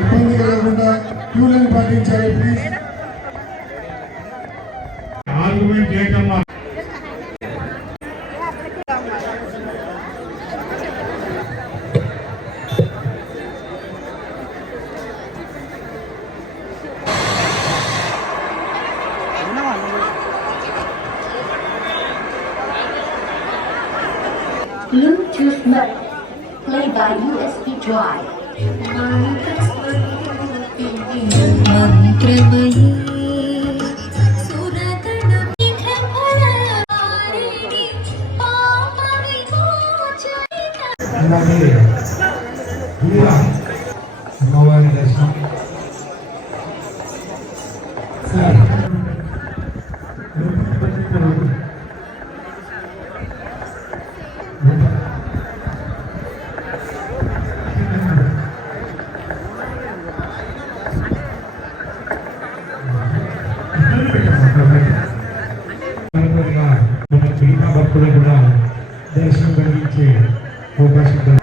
ఇబ్బంది కలగకుండా క్యూలను పాటించాలి ప్లీజ్. ఆర్గ్యుమెంట్ చేయకమ్మా. Bluetooth mode. Play by USB drive. అమ్మవారి దర్శనం భక్తులు కూడా దర్శనం కలిగించే అవకాశం.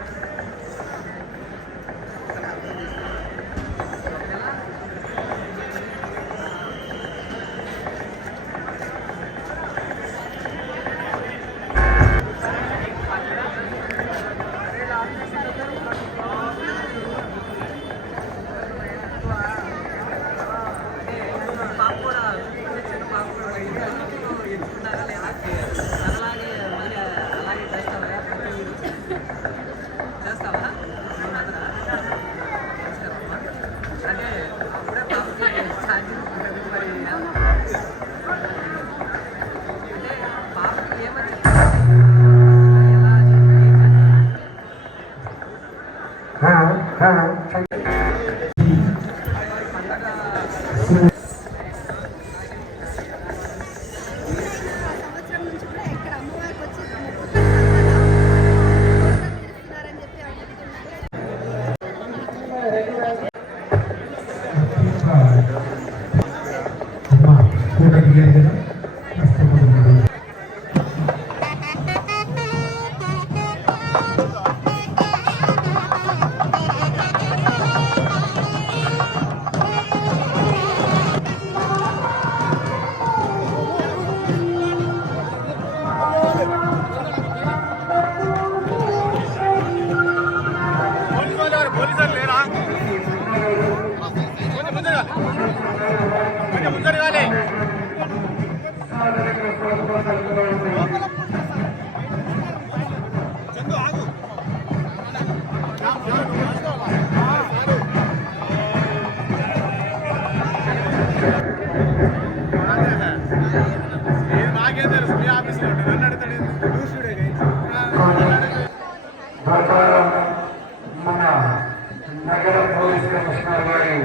కమిషనర్ గారి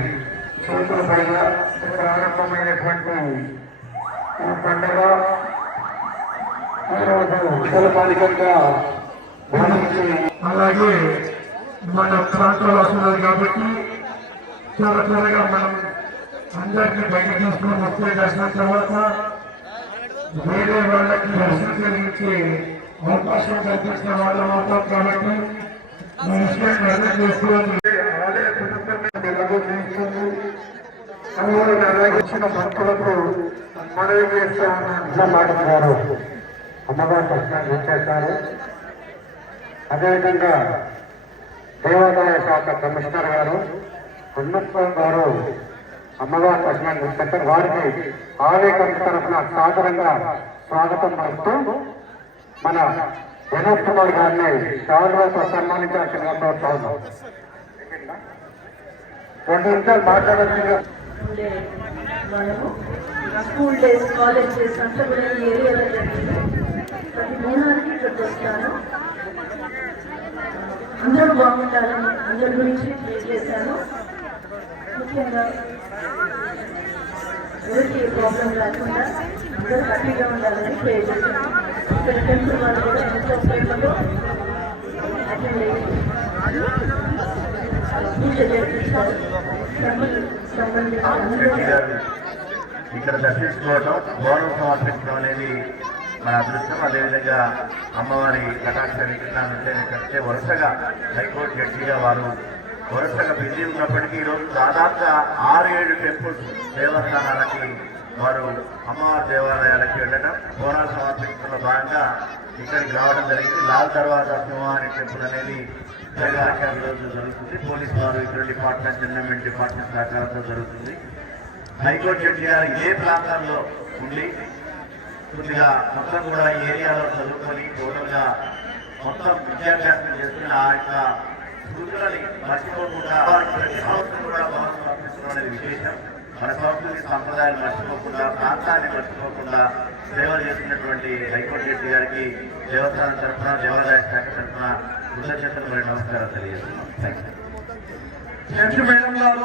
చేతుల పైన ప్రారంభమైనటువంటి ఈ పండుగ ఈరోజు జలపాలికంగా భావించి అలాగే మన ప్రాంతంలో వస్తున్నది కాబట్టి చాలా త్వరగా మనం అందరికీ బయట తీసుకొని వస్తే దర్శనం తర్వాత వేరే వాళ్ళకి దర్శనం కలిగించే అవకాశం కల్పించిన వాళ్ళం అవుతాం కాబట్టి మన విషయాన్ని అర్థం చేసుకోవాలి. ఆలయ కుటుంబం నిర్వహిస్తుంది అందులో నిర్వహించిన భక్తులకు మనవి చేస్తూ ఉన్నాను గారు అమ్మగారు దర్శనం చేశారు. అదేవిధంగా దేవాదాయ శాఖ కమిషనర్ గారు ఉన్నతం గారు అమ్మగారు దర్శనం చేశారు. వారికి ఆలయ కమిటీ తరఫున సాదరంగా స్వాగతం పలుకుతూ మన వినోద్ కుమార్ గారిని శాలువాతో సన్మానించాల్సిన కోరుతా ఉన్నాం. 2 నిమిషాలు మాట్లాడాల్సిందిగా ఉండే మనము స్కూల్ డేస్ కాలేజ్ డేస్ అంతా కూడా ఈ ఏరియాలో జరిగింది. ప్రతి మూలానికి ఇక్కడికి వస్తాను. అందరూ బాగుండాలని అందరి గురించి ప్రే చేశాను. ముఖ్యంగా ఎవరికి ఏ ప్రాబ్లం రాకుండా అందరూ హ్యాపీగా ఉండాలని ప్రే చేశాను. ఇక్కడ టెంపుల్ వాళ్ళు కూడా ఎంతో ప్రేమలో అటెండ్ అయ్యి పూజ జరిపించారు. ఇక్కడ దర్శించుకోవటం గౌరవం సమర్పించడం అనేది మన అదృష్టం. అదేవిధంగా అమ్మవారి కటాక్ష వీక్షించే వరుసగా హైకోర్టు జడ్జిగా వారు వరుసగా బిజీ ఉన్నప్పటికీ ఈరోజు దాదాపుగా 6-7 టెంపుల్స్ దేవస్థానాలకి వారు అమ్మవారి దేవాలయాలకి వెళ్ళడం గౌరవం సమర్పించడంలో భాగంగా ఇక్కడికి రావడం జరిగింది. లాల్ దర్వాజా సింహాని టెంపుల్ అనేది ఈరోజు జరుగుతుంది. పోలీసు వారు ఇక్కడ డిపార్ట్మెంట్ ఎన్విరాన్మెంట్ డిపార్ట్మెంట్ సహకారంతో జరుగుతుంది. హైకోర్టు జడ్జి గారు ఏ ప్రాంతాల్లో ఉండి కొద్దిగా మొత్తం కూడా ఈ ఏరియాలో చదువుకొని టోటల్గా మొత్తం విద్యాభ్యాసం చేసుకుని ఆ యొక్క సూచనని మర్చిపోకుండా ప్రతి సంవత్సరం కూడా భవనం సమర్పించడం అనేది విశేషం. మన సంస్కృతి సంప్రదాయాలు మర్చిపోకుండా ప్రాంతాన్ని మర్చిపోకుండా సేవ చేస్తున్నటువంటి హైకోర్టు జడ్జి గారికి దేవస్థానం తరఫున దేవాదాయ శాఖ తరఫున కృతజ్ఞతలు మరియు నమస్కారం తెలియజేస్తున్నాం. జడ్జి మేడం గారు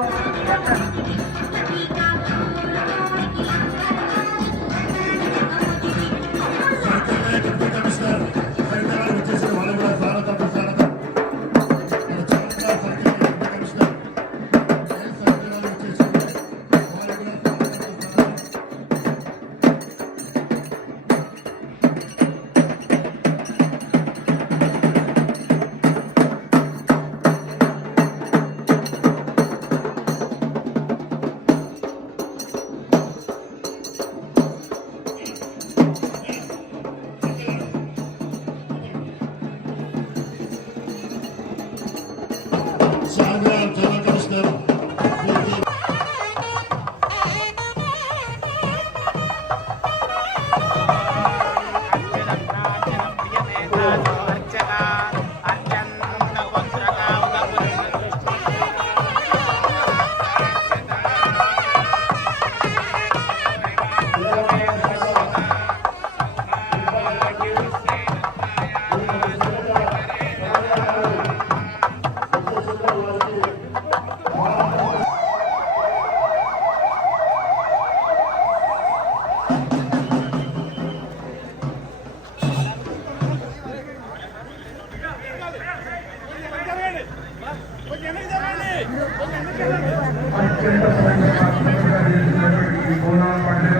అత్యంత సంఘటనగా జరిగినటువంటి ఈ బోనాల పండుగ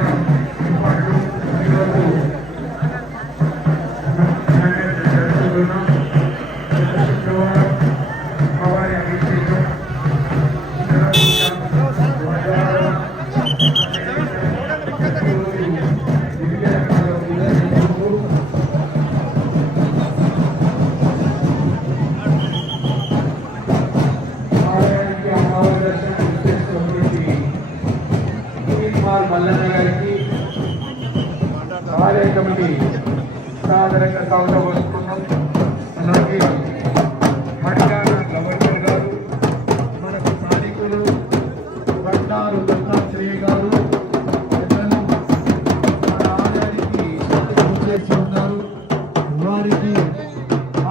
పాటు ఈరోజు జరుపుతున్నాం. శుక్రవారం అమ్మవారి అభిషేకం మల్లన్న గారికి ఆలయ కమిటీ సాధారణంగా స్వాగతం వస్తున్నాం. అలాగే మడియాల గవర్నర్ గారు, మనకు స్థానికులు బండారు దత్తాత్రేయ గారు పెద్దలు మన ఆలయానికి చేసి ఉన్నారు. వారికి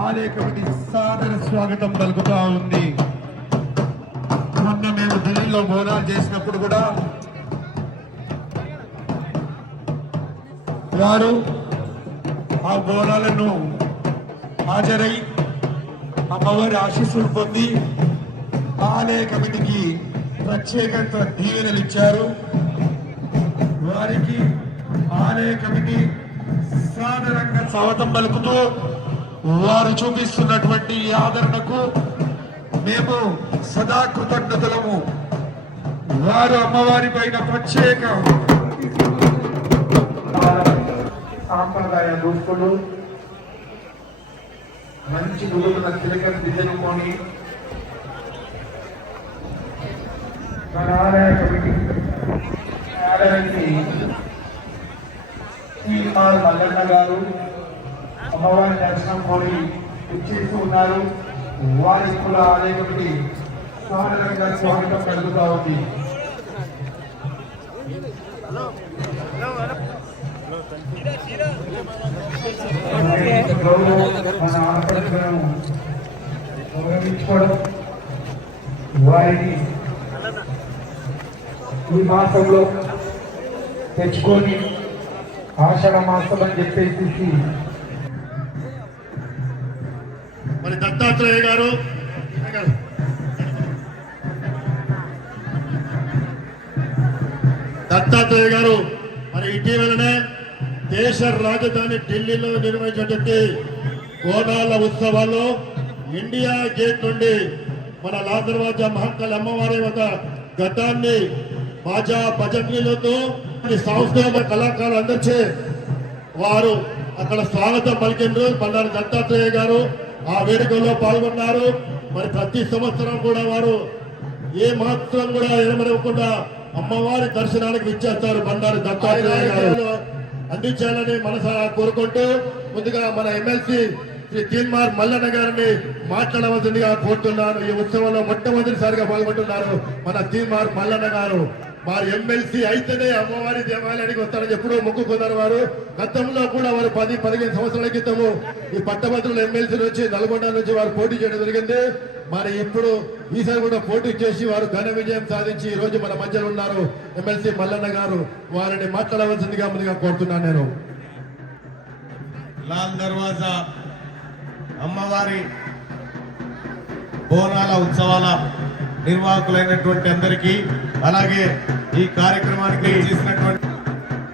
ఆలయ కమిటీ సాదర స్వాగతం పలుకుతా ఉంది. మొన్న మేము ఢిల్లీలో బోనాలు చేసినప్పుడు కూడా వారు ఆ బోనాలను హాజరై అమ్మవారి ఆశీస్సులు పొంది ఆలయ కమిటీకి ప్రత్యేకంగా దీవెనలు ఇచ్చారు. వారికి ఆలయ కమిటీ సాధారణంగా స్వాగతం పలుకుతూ వారు చూపిస్తున్నటువంటి ఈ ఆదరణకు మేము సదా కృతజ్ఞతలము. వారు అమ్మవారి పైన ప్రత్యేక సాంప్రదాయ దుస్తులు, మంచి నుడుగుల తిలకం దిద్దుకొని మన ఆలయ కమిటీ ఆలయానికి శ్రీమాన్ మల్లన్న గారు అమ్మవారి దర్శనం కోరి ఇచ్చేస్తూ ఉన్నారు. వారికి కూడా ఆలయ కమిటీ సాధారణంగా స్వాగతం కలుగుతా ఉంది. మన ఆడపడులను గౌరవించుకోవడం, వారిని ఈ మాసంలో తెచ్చుకొని ఆషాఢ మాసం అని చెప్పేసి మరి దత్తాత్రేయ గారు మరి ఇటీవలనే దేశ రాజధాని ఢిల్లీలో నిర్వహించినటువంటి బోనాల ఉత్సవాల్లో ఇండియా గేట్ నుండి మన లాల్ దర్వాజా మహంకాళి అమ్మవారి వద్ద గతాన్ని బాజా భజనలతో సాంస్కృతిక కళాకారులు అందరిచే వారు అక్కడ స్వాగతం పలికిండ్రు. బండారు దత్తాత్రేయ గారు ఆ వేడుకల్లో పాల్గొన్నారు. మరి ప్రతి సంవత్సరం కూడా వారు ఏ మాత్రం కూడా ఎనమనివ్వకుండా అమ్మవారి దర్శనానికి విచ్చేస్తారు. బండారు దత్తాత్రేయ గారు అందించాలని మనసారా కోరుకుంటూ ముందుగా మన ఎమ్మెల్సీ శ్రీ తీన్మార్ మల్లన్న గారిని మాట్లాడవలసిందిగా కోరుతున్నాను. ఈ ఉత్సవంలో మొట్టమొదటిసారిగా పాల్గొంటున్నారు మన తీన్మార్ మల్లన్న గారు. వారు ఎమ్మెల్సీ అయితేనే అమ్మవారి దేవాలయానికి వస్తారని ఎప్పుడూ మొక్కుకున్నారు. వారు గతంలో కూడా వారు 10-15 సంవత్సరాల క్రితము ఈ పట్టభద్రుల ఎమ్మెల్సీ నుంచి నల్గొండ నుంచి వారు పోటీ చేయడం జరిగింది. మరి ఇప్పుడు ఈసారి కూడా పోటీ చేసి వారు ఘన విజయం సాధించి ఈ రోజు మన మధ్యలో ఉన్నారు ఎమ్మెల్సీ మల్లన్న గారు. వారిని మాట్లాడవలసిందిగా ముందుగా కోరుతున్నాను. నేను లాల్ దర్వాజా అమ్మవారి బోనాల ఉత్సవాల నిర్వాహకులైనటువంటి అందరికీ, అలాగే ఈ కార్యక్రమానికి చేసినటువంటి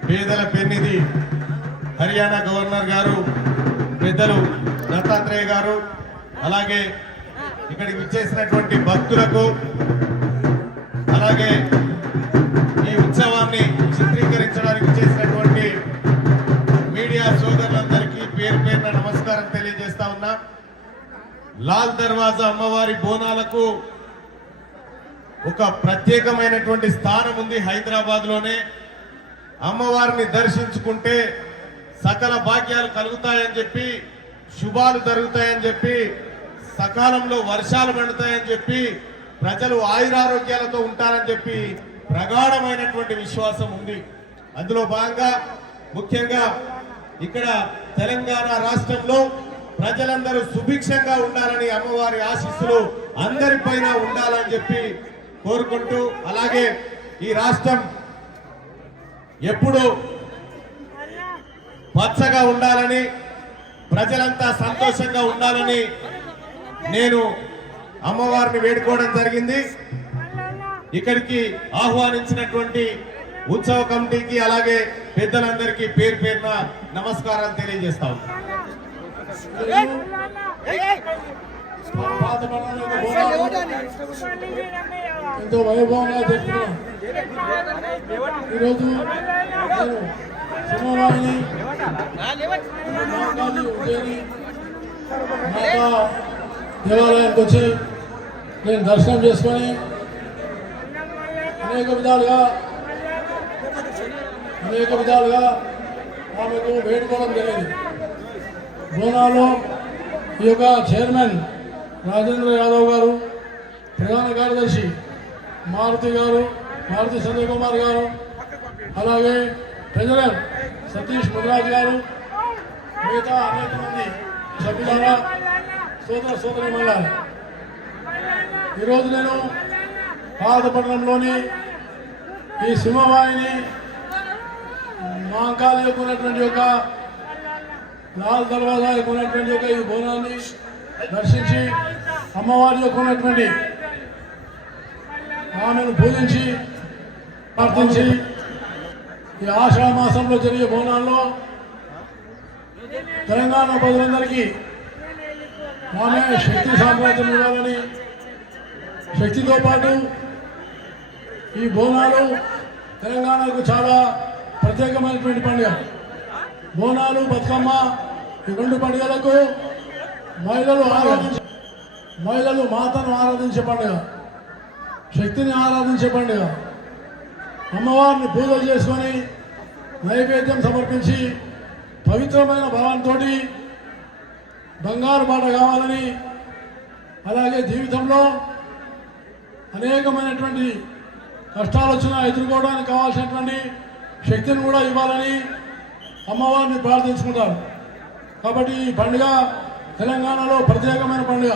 పేదల పెన్నిధి హర్యానా గవర్నర్ గారు, పెద్దలు దత్తాత్రేయ గారు, అలాగే ఇక్కడికి విచ్చేసినటువంటి భక్తులకు, అలాగే ఈ ఉత్సవాన్ని చిత్రీకరించడానికి చేసినటువంటి మీడియా సోదరులందరికీ పేరు పేరున నమస్కారం తెలియజేస్తా ఉన్నా. లాల్ దర్వాజా అమ్మవారి బోనాలకు ఒక ప్రత్యేకమైనటువంటి స్థానం ఉంది హైదరాబాద్ లోనే. అమ్మవారిని దర్శించుకుంటే సకల భాగ్యాలు కలుగుతాయని చెప్పి, శుభాలు జరుగుతాయని చెప్పి, సకాలంలో వర్షాలు పడతాయని చెప్పి, ప్రజలు ఆయురారోగ్యాలతో ఉంటారని చెప్పి ప్రగాఢమైనటువంటి విశ్వాసం ఉంది. అందులో భాగంగా ముఖ్యంగా ఇక్కడ తెలంగాణ రాష్ట్రంలో ప్రజలందరూ సుభిక్షంగా ఉండాలని, అమ్మవారి ఆశీస్సులు అందరిపైన ఉండాలని చెప్పి కోరుకుంటూ, అలాగే ఈ రాష్ట్రం ఎప్పుడు పచ్చగా ఉండాలని, ప్రజలంతా సంతోషంగా ఉండాలని నేను అమ్మవారిని వేడుకోవడం జరిగింది. ఇక్కడికి ఆహ్వానించినటువంటి ఉత్సవ కమిటీకి అలాగే పెద్దలందరికీ పేరు పేరున నమస్కారాలు తెలియజేస్తాం. ఎంతో వైభవంగా జరుపుకున్నాం. ఈరోజు సింహవాహిని దేవాలయానికి వచ్చి నేను దర్శనం చేసుకొని అనేక విధాలుగా ఆమెకు వేడుకోవడం జరిగింది. బోనాలో ఈ యొక్క చైర్మన్ రాజేంద్ర యాదవ్ గారు, ప్రధాన కార్యదర్శి మారుతి సంజయ్ కుమార్ గారు, అలాగే ట్రెజరర్ సతీష్ ముద్రాజ్ గారు, మిగతా అనేక మంది సభ్యులారా, సోదరీమణులారా, ఈరోజు నేను పాతపట్నంలోని ఈ సింహవాహిని మహంకాళి యొక్క ఉన్నటువంటి యొక్క లాల్ దర్వాజా యొక్క ఉన్నటువంటి యొక్క ఈ బోనాన్ని దర్శించి అమ్మవారి యొక్క ఉన్నటువంటి ఆమెను పూజించి ప్రార్థించి ఈ ఆషాఢ మాసంలో జరిగే బోనాల్లో తెలంగాణ ప్రజలందరికీ ఆమె శక్తి సామ్రాజ్యం ఇవ్వాలని, శక్తితో పాటు ఈ బోనాలు తెలంగాణకు చాలా ప్రత్యేకమైనటువంటి పండుగ. బోనాలు, బతుకమ్మ ఈ రెండు పండుగలకు మహిళలు మాతను ఆరాధించే పండుగ, శక్తిని ఆరాధించే పండుగ. అమ్మవారిని పూజలు చేసుకొని నైవేద్యం సమర్పించి పవిత్రమైన భావంతో బంగారు బాట కావాలని, అలాగే జీవితంలో అనేకమైనటువంటి కష్టాలు వచ్చినా ఎదుర్కోవడానికి కావాల్సినటువంటి శక్తిని కూడా ఇవ్వాలని అమ్మవారిని ప్రార్థించుకుంటారు. కాబట్టి ఈ పండుగ తెలంగాణలో ప్రత్యేకమైన పండుగ.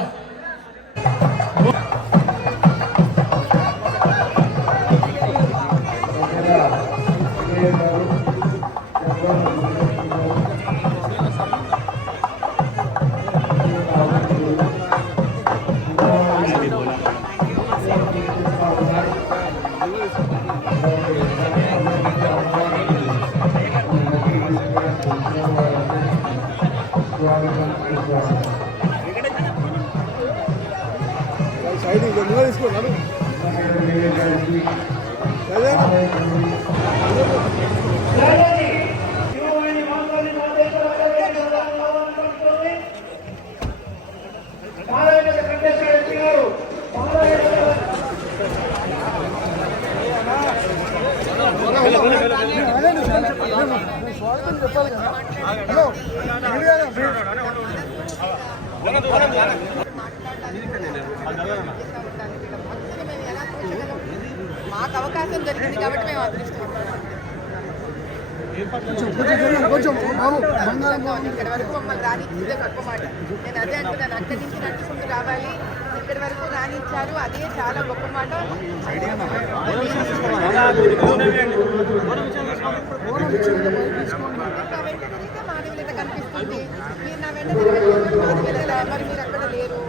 మాకు అవకాశం దొరికింది కాబట్టి మేము అదృష్టం. ఇక్కడ వరకు మమ్మల్ని రానిచ్చిందే గొప్ప మాట. నేను అదే అంటున్నాను, అక్కడి నుంచి నడుచుకుంటూ రావాలి, ఇక్కడి వరకు రానిచ్చారు, అదే చాలా గొప్ప మాట. మానవులత కనిపిస్తుంది. మీరు నా వెంట మానవులలా, మరి మీరు అక్కడ లేరు.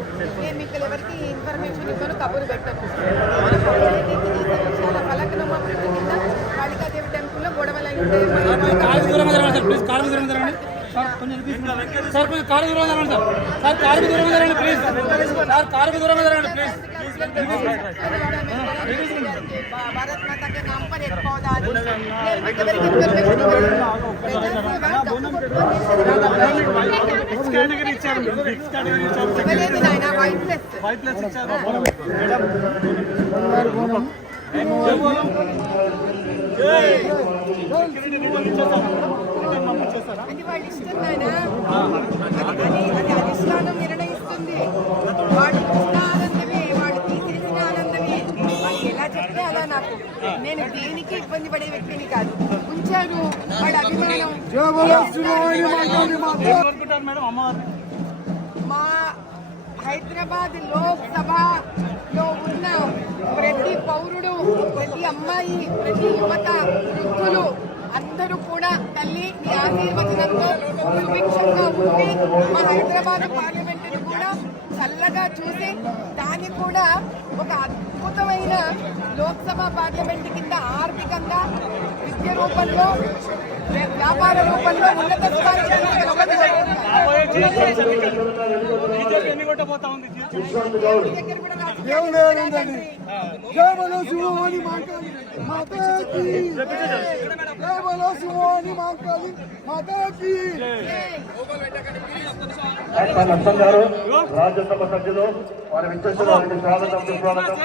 నేను మీకు ఎవరికి ఇన్ఫర్మేషన్ ఇవ్వను, కబురు పెట్టను. చాలా ఫలకనమ్మ అభివృద్ధి కింద కాళికాదేవి టెంపుల్లో గొడవలు అయి ఉంటాయి. भारत माता के नाम पर एक पौधा అది వాళ్ళు ఇష్టం నాయన, అది అధిష్టానం నిర్ణయిస్తుంది. వాళ్ళు ఇచ్చిన ఆనందమే, వాళ్ళు తీసేసిన ఆనందమే. వాళ్ళు ఎలా చెప్తే అలా. నాకు నేను దేనికి ఇబ్బంది పడే వ్యక్తిని కాదు. ఉంచారు వాళ్ళ అభిమానం. మా హైదరాబాద్ లోక్సభలో ఉన్న ప్రతి పౌరుడు, ప్రతి అమ్మాయి, ప్రతి యువత, వృద్ధులు అందరూ కూడా తల్లి నీ ఆశీర్వచనంతో సుభిక్షంగా ఉండి మా హైదరాబాద్ పార్లమెంటును కూడా చల్లగా చూసి దాన్ని కూడా ఒక అద్భుతమైన లోక్సభ పార్లమెంట్ కింద ఆర్థికంగా, విద్య రూపంలో, వ్యాపార రూపంలో ఉన్నత స్థాయిలో నర్సం గారు రాజ్యసభ సభ్యులు వారి విచ్చేసిన వారికి స్వాగతం సుస్వాగతం.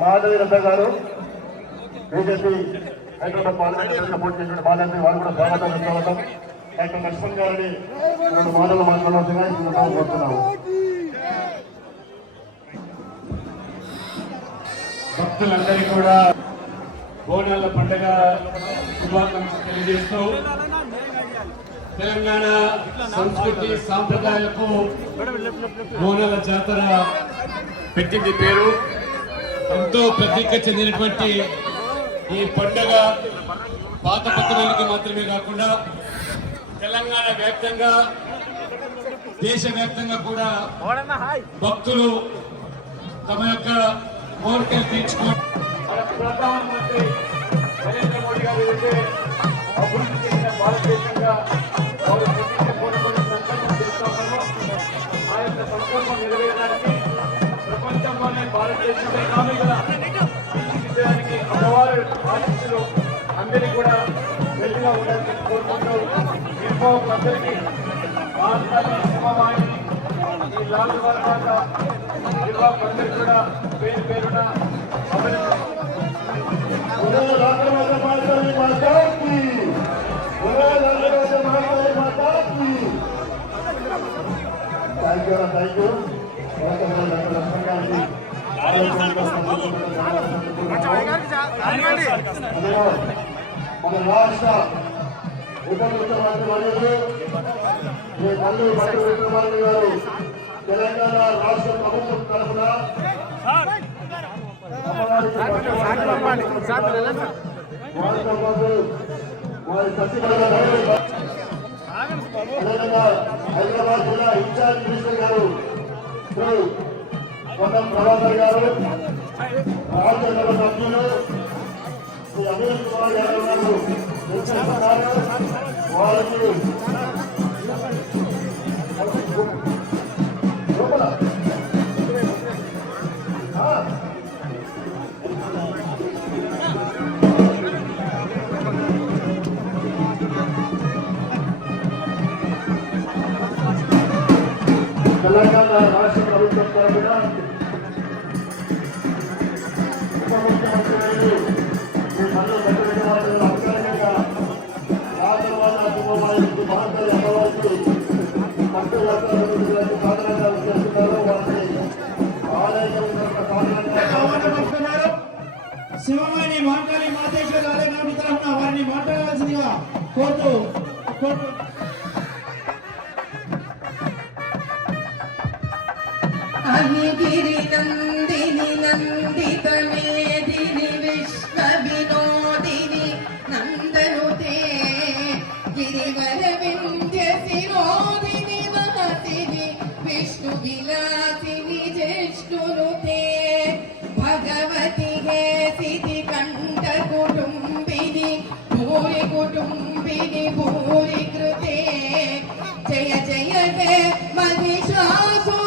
మాధవి రథ గారు బీజేపీ హైదరాబాద్ పార్లమెంట్ సపోర్ట్ చేసిన బాధ్యత వారు కూడా స్వాగతం సుస్వాగతం. డాక్టర్ లక్ష్మణ్ గారిని రెండు మాటలు మాట్లాడాల్సిందిగా కోరుతున్నాము. భక్తులందరికీ కూడా బోనాల పండుగ శుభాకాంక్షలు తెలియజేస్తూ తెలంగాణ సంస్కృతి సాంప్రదాయాలకు బోనాల జాతర పెట్టింది పేరు. ఎంతో ప్రతీక చెందినటువంటి ఈ పండుగ పాత పట్టణానికి మాత్రమే కాకుండా తెలంగాణ వ్యాప్తంగా దేశవ్యాప్తంగా కూడా భక్తులు తమ యొక్క కోరికలు తీర్చుకోవడం. మన ప్రధానమంత్రి నరేంద్ర మోడీ గారు ఏదైతే అభివృద్ధి చెందిన భారతదేశంగా వారు ప్రతిజ్ఞ సంకల్పం చేస్తున్నారో ఆ యొక్క సంకల్పం నెరవేరడానికి ప్రపంచంలోనే భారతదేశం ఎకానమీగా తీర్చిదిద్దడానికి అమ్మవారు ఆశీస్సులు అందరినీ కూడా వెలుగుగా ఉండాలని కోరుకుంటూ నిర్వాహకులందరికీ అమ్మవారిని ఈ లాల్ బాగా నిర్వాహకులందరికీ కూడా పేరు పేరున థ్యాంక్ యూ. మన రాష్ట్ర ఉప ముఖ్యమంత్రి వర్యులు శ్రీ మల్లు భట్టి విక్రమార్క గారు తెలంగాణ రాష్ట్ర ప్రభుత్వం తరఫున వారితో పాటు వారి సచివాలయ హైదరాబాద్ జిల్లా ఇన్ఛార్జ్ మినిస్టర్ గారు శ్రీ పొన్నం ప్రభాకర్ గారు, రాజ్యసభ సభ్యులు శ్రీ అనిల్ కుమార్ యాదవ్ గారు నిర్వహిస్తున్నారు. వారికి తెలంగాణ రాష్ట్ర ప్రభుత్వం తరఫున ఉప ముఖ్యమంత్రి శ్రీ మల్లు భట్టి విక్రమార్క గారు అధికారికంగా రాజవాడ కుటుంబానికి మహంతరి అమ్మవారికి భక్తి వ్యాపారానికి సాధారణంగా చేస్తున్నారు. వారిని ఆలయం సాధారణంగా శివమణి మాంకాళి మాతేశ్వర ఆలయ కమిటీ తరఫున వారిని మాట్లాడాల్సిందిగా కోరుతూ గిరి నందిని నందిత మేదిని విశ్వ వినోదిని నందనుతే గిరివర వింధ్య శిరోదిని మహతిని విష్ణు విలాసిని జిష్ణునుతే భగవతి హే సిద్ధి కంఠ కుటుంబిని భూరి కృతే జయ జయ హే మహిషాసుర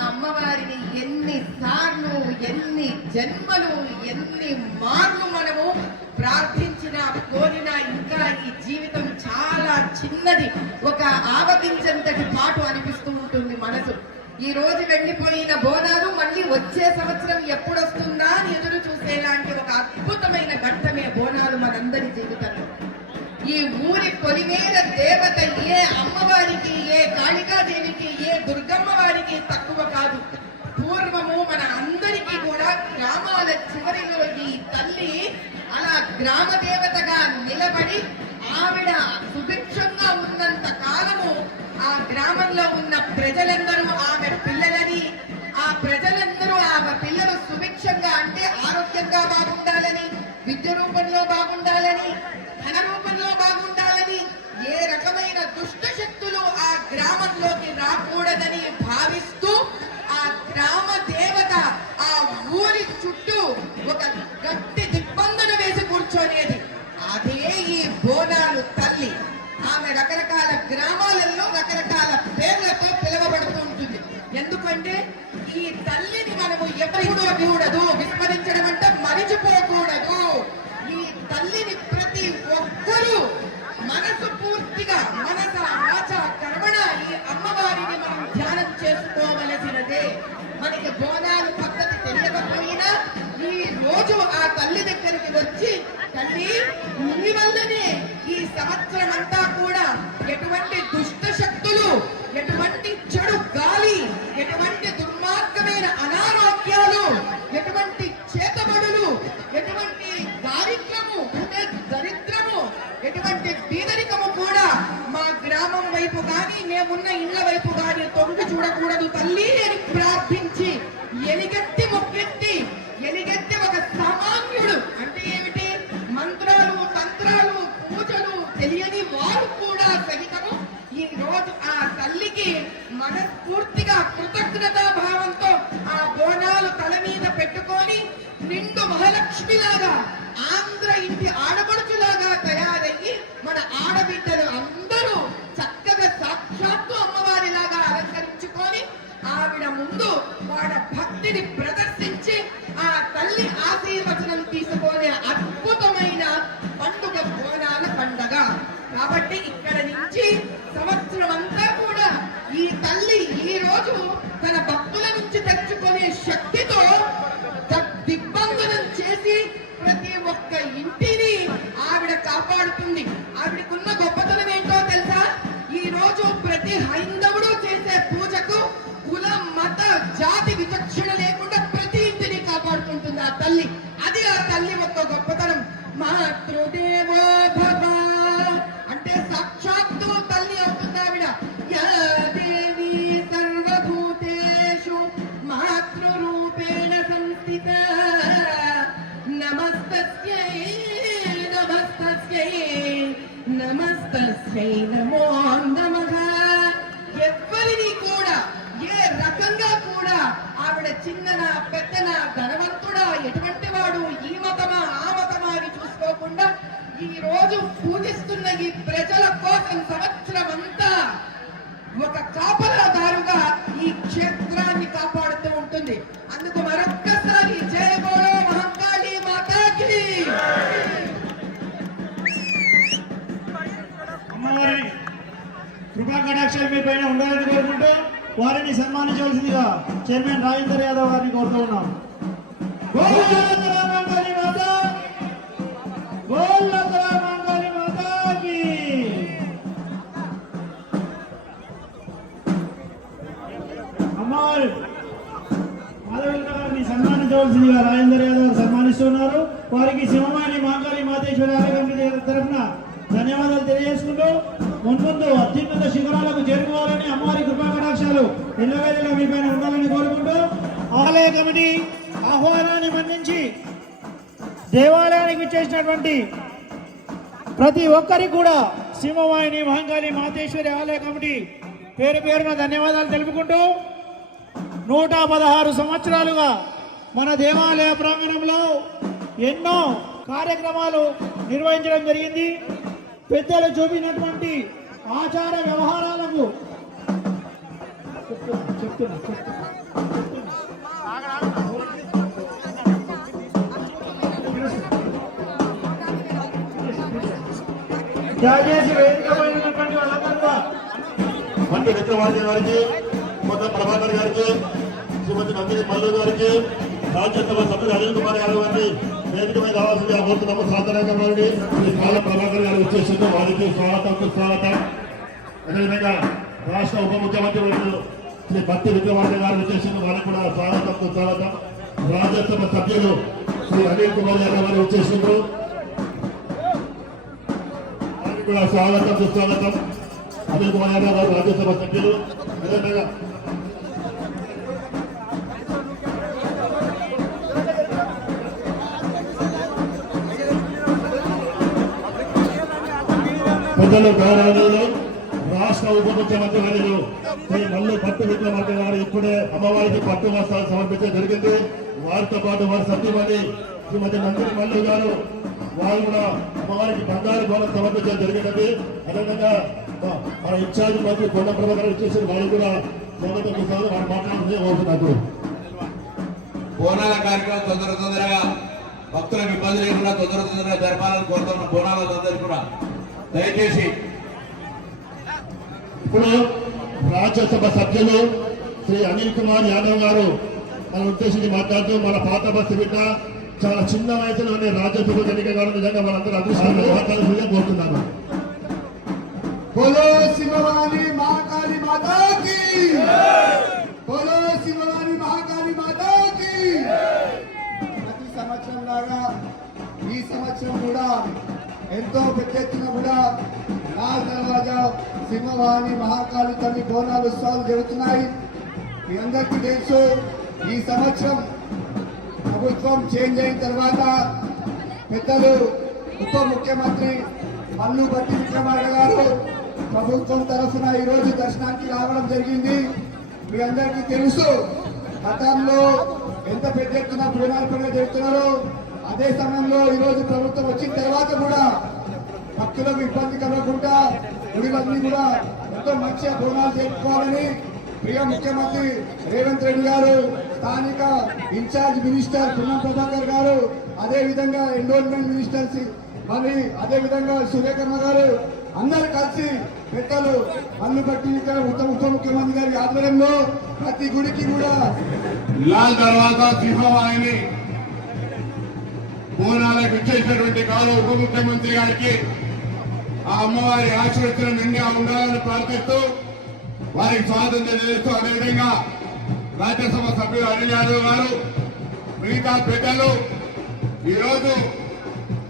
అమ్మవారిని ఎన్నిసార్లు ఎన్ని జన్మలు ఎన్ని మార్లు మనము ప్రార్థించినా కోరినా ఇంకా ఈ జీవితం చాలా చిన్నది, ఒక ఆవగించంతటి పాటు అనిపిస్తూ ఉంటుంది మనసు. ఈ రోజు వెళ్ళిపోయిన బోనాలు మళ్ళీ వచ్చే సంవత్సరం ఎప్పుడు వస్తుందా అని ఎదురు చూసేలాంటి ఒక అద్భుతమైన ఘట్టమే బోనాలు మనందరి జీవితంలో. ఈ ఊరి పొలిమేర దేవత ఏ అమ్మవారికి, ఏ కాళికాదేవికి, ఏ దుర్గమ్మ వారికి తక్కువ కాదు. పూర్వము మన అందరికీ కూడా గ్రామాల చివరిలో ఈ తల్లి అలా గ్రామ దేవతగా నిలబడి ఆవిడ సుభిక్షంగా ఉన్నంత కాలము ఆ గ్రామంలో ఉన్న ప్రజలందరూ ఆమె పిల్లలని, ఆ ప్రజలందరూ ఆమె పిల్లలు సుభిక్షంగా అంటే ఆరోగ్యంగా బాగుండాలని, విద్య రూపంలో బాగుండాలని, ధన రూపంలో బాగుండాలని, ఏ రకమైన దుష్ట శక్తులు ఆ గ్రామంలోకి రాకూడదని భావిస్తూ ఆ గ్రామ దేవత ఆ ఊరి చుట్టూ ఒక గట్టి దిగ్బంధన వేసి కూర్చొనేది. అదే ఈ బోనాలు తల్లి. ఆమె రకరకాల గ్రామాలలో రకరకాల పేర్లతో పిలువబడుతూ ఉంటుంది. ఎందుకంటే ఈ తల్లిని మనము ఎప్పుడు కూడదు, విస్మరించడం అంటే మరిచిపోకూడదు. ఈ తల్లిని ప్రతి ఒక్కరూ మనసు పూర్తిగా మనస వాచ కర్మణ ఈ అమ్మవారిని మనం ధ్యానం చేసుకోవలసినదే. మనకి బోనాలు పద్ధతి తెలియకపోయినా ఈ రోజు ఆ తల్లి దగ్గరికి వచ్చి, తల్లి నీ వల్లనే ఈ సంవత్సరం అంతా కూడా ఎటువంటి దుష్ట శక్తులు, ఎటువంటి చెడు గాలి, ఎటువంటి దుర్మార్గమైన అనారోగ్యాలు, ఎటువంటి చేతబడులు, ఎటువంటి దారిద్ర్య వైపు కానీ మేమున్న ఇళ్ల వైపు కానీ తొంగి చూడకూడదు తల్లి అని ప్రార్థించి ఎలిగెత్తి మొక్కెత్తి ఒక సామాన్యుడు అంటే ఏమిటి మంత్రాలు తంత్రాలు పూజలు తెలియని వారు కూడా సహితము ఈ రోజు ఆ తల్లికి మనస్ఫూర్తిగా కృతజ్ఞతా భావంతో ఆ బోనాలు తల మీద పెట్టుకొని నిండు మహాలక్ష్మిలాగా ఆంధ్ర ఇంటి ఆడపడుచులాగా తయారయ్యి మన ఆడబిడ్డలు అందరూ చక్కగా సాక్షాత్తు అమ్మవారిలాగా అలంకరించుకొని ఆవిడ ముందు వాళ్ళ భక్తిని ప్రదర్శించి ఆ తల్లి ఆశీర్వచనం తీసుకునే అద్భుతమైన పండుగ బోనాల పండగ. కాబట్టి ఇక్కడ నుంచి సంవత్సరం అంతా కూడా ఈ తల్లి ఈ రోజు తన భక్తుల నుంచి తెచ్చుకునే శక్తితో దిగ్బంధనం చేసి ప్రతి ఒక్క ఇంటిని ఆవిడ కాపాడుతుంది. ఆవిడకున్న గొప్పతనం ఏంటో తెలుసా? ఈ రోజు ప్రతి హైందవుడు చేసే పూజకు కుల మత జాతి విచక్షణ లేకుండా ప్రతి ఇంటిని కాపాడుకుంటుంది ఆ తల్లి. అది ఆ తల్లి యొక్క గొప్పతనం. మాతృదేవో భవ అంటే సాక్షాత్తు తల్లి అవుతుంది ఆవిడ. యా దేవి సర్వభూతేషు మాతృరూపేణ సంస్థిత నమస్తస్యై నమస్తస్యై నమస్తస్యై నమో నమః. ఎవ్వరిని కూడా ఏ రకంగా కూడా ఆవిడ చిన్ననా పెద్దనా ధనవంతుడా ఎటువంటి వాడు ఈ మతమా ఆ మతమా అని చూసుకోకుండా ఈ రోజు పూజిస్తున్న ఈ ప్రజల కోసం సంవత్సరం అంతా ఒక కాపలాదారుగా ఈ క్షేత్రాన్ని కాపాడుతూ ఉంటుంది. అందుకు మరొక్కసారి జయ బోలో మహంకాళి మాతాకి. అమ్మవారి కృపా కటాక్షాలు మీ పైన ఉండాలని కోరుకుంటూ వారిని సన్మానించవలసిందిగా చైర్మన్ రాజేందర్ యాదవ్ గారిని కోరుతూ ఉన్నాం. అమ్మవారు మాధవేంద్ర గారిని సన్మానించవలసిందిగా రాజేందర్ యాదవ్ సన్మానిస్తున్నారు. వారికి సింహమాని మాంకాళి మాతేశ్వరి ఆలయ కమిటీ తరఫున ధన్యవాదాలు తెలియజేసుకుంటూ మున్ముందు అత్యున్నత శిఖరాలకు చేరుకోవాలని అమ్మవారి కృపా కటాక్షాలు ఎల్లవేళలా మీ పైన ఉండాలని కోరుకుంటూ ఆలయ కమిటీ ఆహ్వానాన్ని మన్నించి దేవాలయానికి చేసినటువంటి ప్రతి ఒక్కరికి కూడా సింహవాహిని మహంకాళి మాతేశ్వరి ఆలయ కమిటీ పేరు పేరున ధన్యవాదాలు తెలుపుకుంటూ 116 సంవత్సరాలుగా మన దేవాలయ ప్రాంగణంలో ఎన్నో కార్యక్రమాలు నిర్వహించడం జరిగింది. పెద్దలు చూపినటువంటి ఆచార వ్యవహారాలకు దయచేసి వేదికమైనటువంటి వాళ్ళందరూ మంత్రి విక్రమార్జున గారికి, కొత్త ప్రభాకర్ గారికి, శ్రీమతి నందిని మల్లు గారికి, రాజ్యసభ సభ్యులు అనిల్ కుమార్ యాదవ్ గారిని వేదిక మీద రావాల్సిందిగా కోరుతున్నాము. సాధారణంగా శ్రీ కాళ్ళ ప్రభాకర్ గారు వచ్చేసింది. వారికి స్వాగతం. అదేవిధంగా రాష్ట్ర ఉప ముఖ్యమంత్రి వర్యులు శ్రీ భక్తి విక్రమార్జున గారు వచ్చేసింది. వారికి కూడా స్వాగతం. రాజ్యసభ సభ్యులు శ్రీ అనిల్ కుమార్ యాదవ్ గారు వచ్చేసిండ్రు. వారికి కూడా సుస్వాగతం. అనిల్ కుమార్ యాదవ్ గారు రాజ్యసభ సభ్యులు. అదేవిధంగా పెద్దలు గౌరవనీయులు రాష్ట్ర ఉప ముఖ్యమంత్రి వర్యులు శ్రీ మల్లు భక్తి విక్రమార్జున గారు ఇప్పుడే అమ్మవారికి పట్టు వస్త్రాలు సమర్పించడం జరిగింది. వారితో పాటు వారి సభ్యుమణి శ్రీమతి నందిని మల్లు గారు వారు కూడా అమ్మవారికి బంగారు గోళం సమర్పించడం జరిగినది. అదేవిధంగా మన ఇన్ఛార్జ్ మంత్రి కొండ ప్రభాకర్ వచ్చేసి వారు కూడా స్వాగతం చేస్తారు. వారు మాట్లాడుతూ బోనాల కార్యక్రమం తొందరగా భక్తులకు ఇబ్బంది లేకుండా తొందరగా జరపాలని కోరుతున్న బోనాలందరికీ కూడా దయచేసి ఇప్పుడు రాజ్యసభ సభ్యులు శ్రీ అనిల్ కుమార్ యాదవ్ గారు మన ఉద్దేశించి మాట్లాడుతూ మన పాత బస్సు బిడ్డ చాలా చిన్న వయసులోనే రాజ్యసభ ఎన్నిక కావడం నిజంగా మనందరూ అదృష్టంగా మాట్లాడాల్సిందిగా కోరుతున్నాను. बोलो शिववाणी महाकाली माता की, बोलो शिववाणी महाकाली माता की. ప్రతి సంవత్సరం లాగా ఈ సంవత్సరం కూడా ఎంతో పెద్ద ఎత్తున కూడా లాల్ దర్వాజా సింహవాణి మహాకాళి తల్లి బోనాలు ఉత్సవాలు జరుగుతున్నాయి. మీ అందరికీ తెలుసు, ఈ సంవత్సరం ప్రభుత్వం చేంజ్ అయిన తర్వాత పెద్దలు ఉప ముఖ్యమంత్రి మల్లు భట్టి విక్రమార్క గారు ప్రభుత్వం తరఫున ఈరోజు దర్శనానికి రావడం జరిగింది. మీ అందరికీ తెలుసు, గతంలో ఎంత పెద్ద ఎత్తున బోనాల పండుగ జరుగుతున్నారో అదే సమయంలో ఈరోజు ప్రభుత్వం వచ్చిన తర్వాత కూడా భక్తులకు ఇబ్బంది కలగకుండా గుడిలన్నీ కూడా ఎంతో మంచిగా బోనాలు జరుపుకోవాలని ప్రియ ముఖ్యమంత్రి రేవంత్ రెడ్డి గారు, స్థానిక ఇన్ఛార్జ్ మినిస్టర్ పున్నం ప్రభాకర్ గారు, అదే విధంగా ఎండోర్మెంట్ మినిస్టర్ మరి అదే విధంగా సురేఖమ్మ గారు అందరూ కలిసి పెద్దలు మల్లు భట్టి ఉప ముఖ్యమంత్రి గారి ఆధ్వర్యంలో ప్రతి గుడికి కూడా లాల్ దర్వాజా సింహవాణిని బోనాలకు ఇచ్చేసినటువంటి గౌరవ ఉప ముఖ్యమంత్రి గారికి ఆ అమ్మవారి ఆశీర్వచనం నిండా ఉండాలని ప్రార్థిస్తూ వారికి స్వాగతం తెలియజేస్తూ, అదేవిధంగా రాజ్యసభ సభ్యులు అనిల్ యాదవ్ గారు, మిగతా పెద్దలు ఈరోజు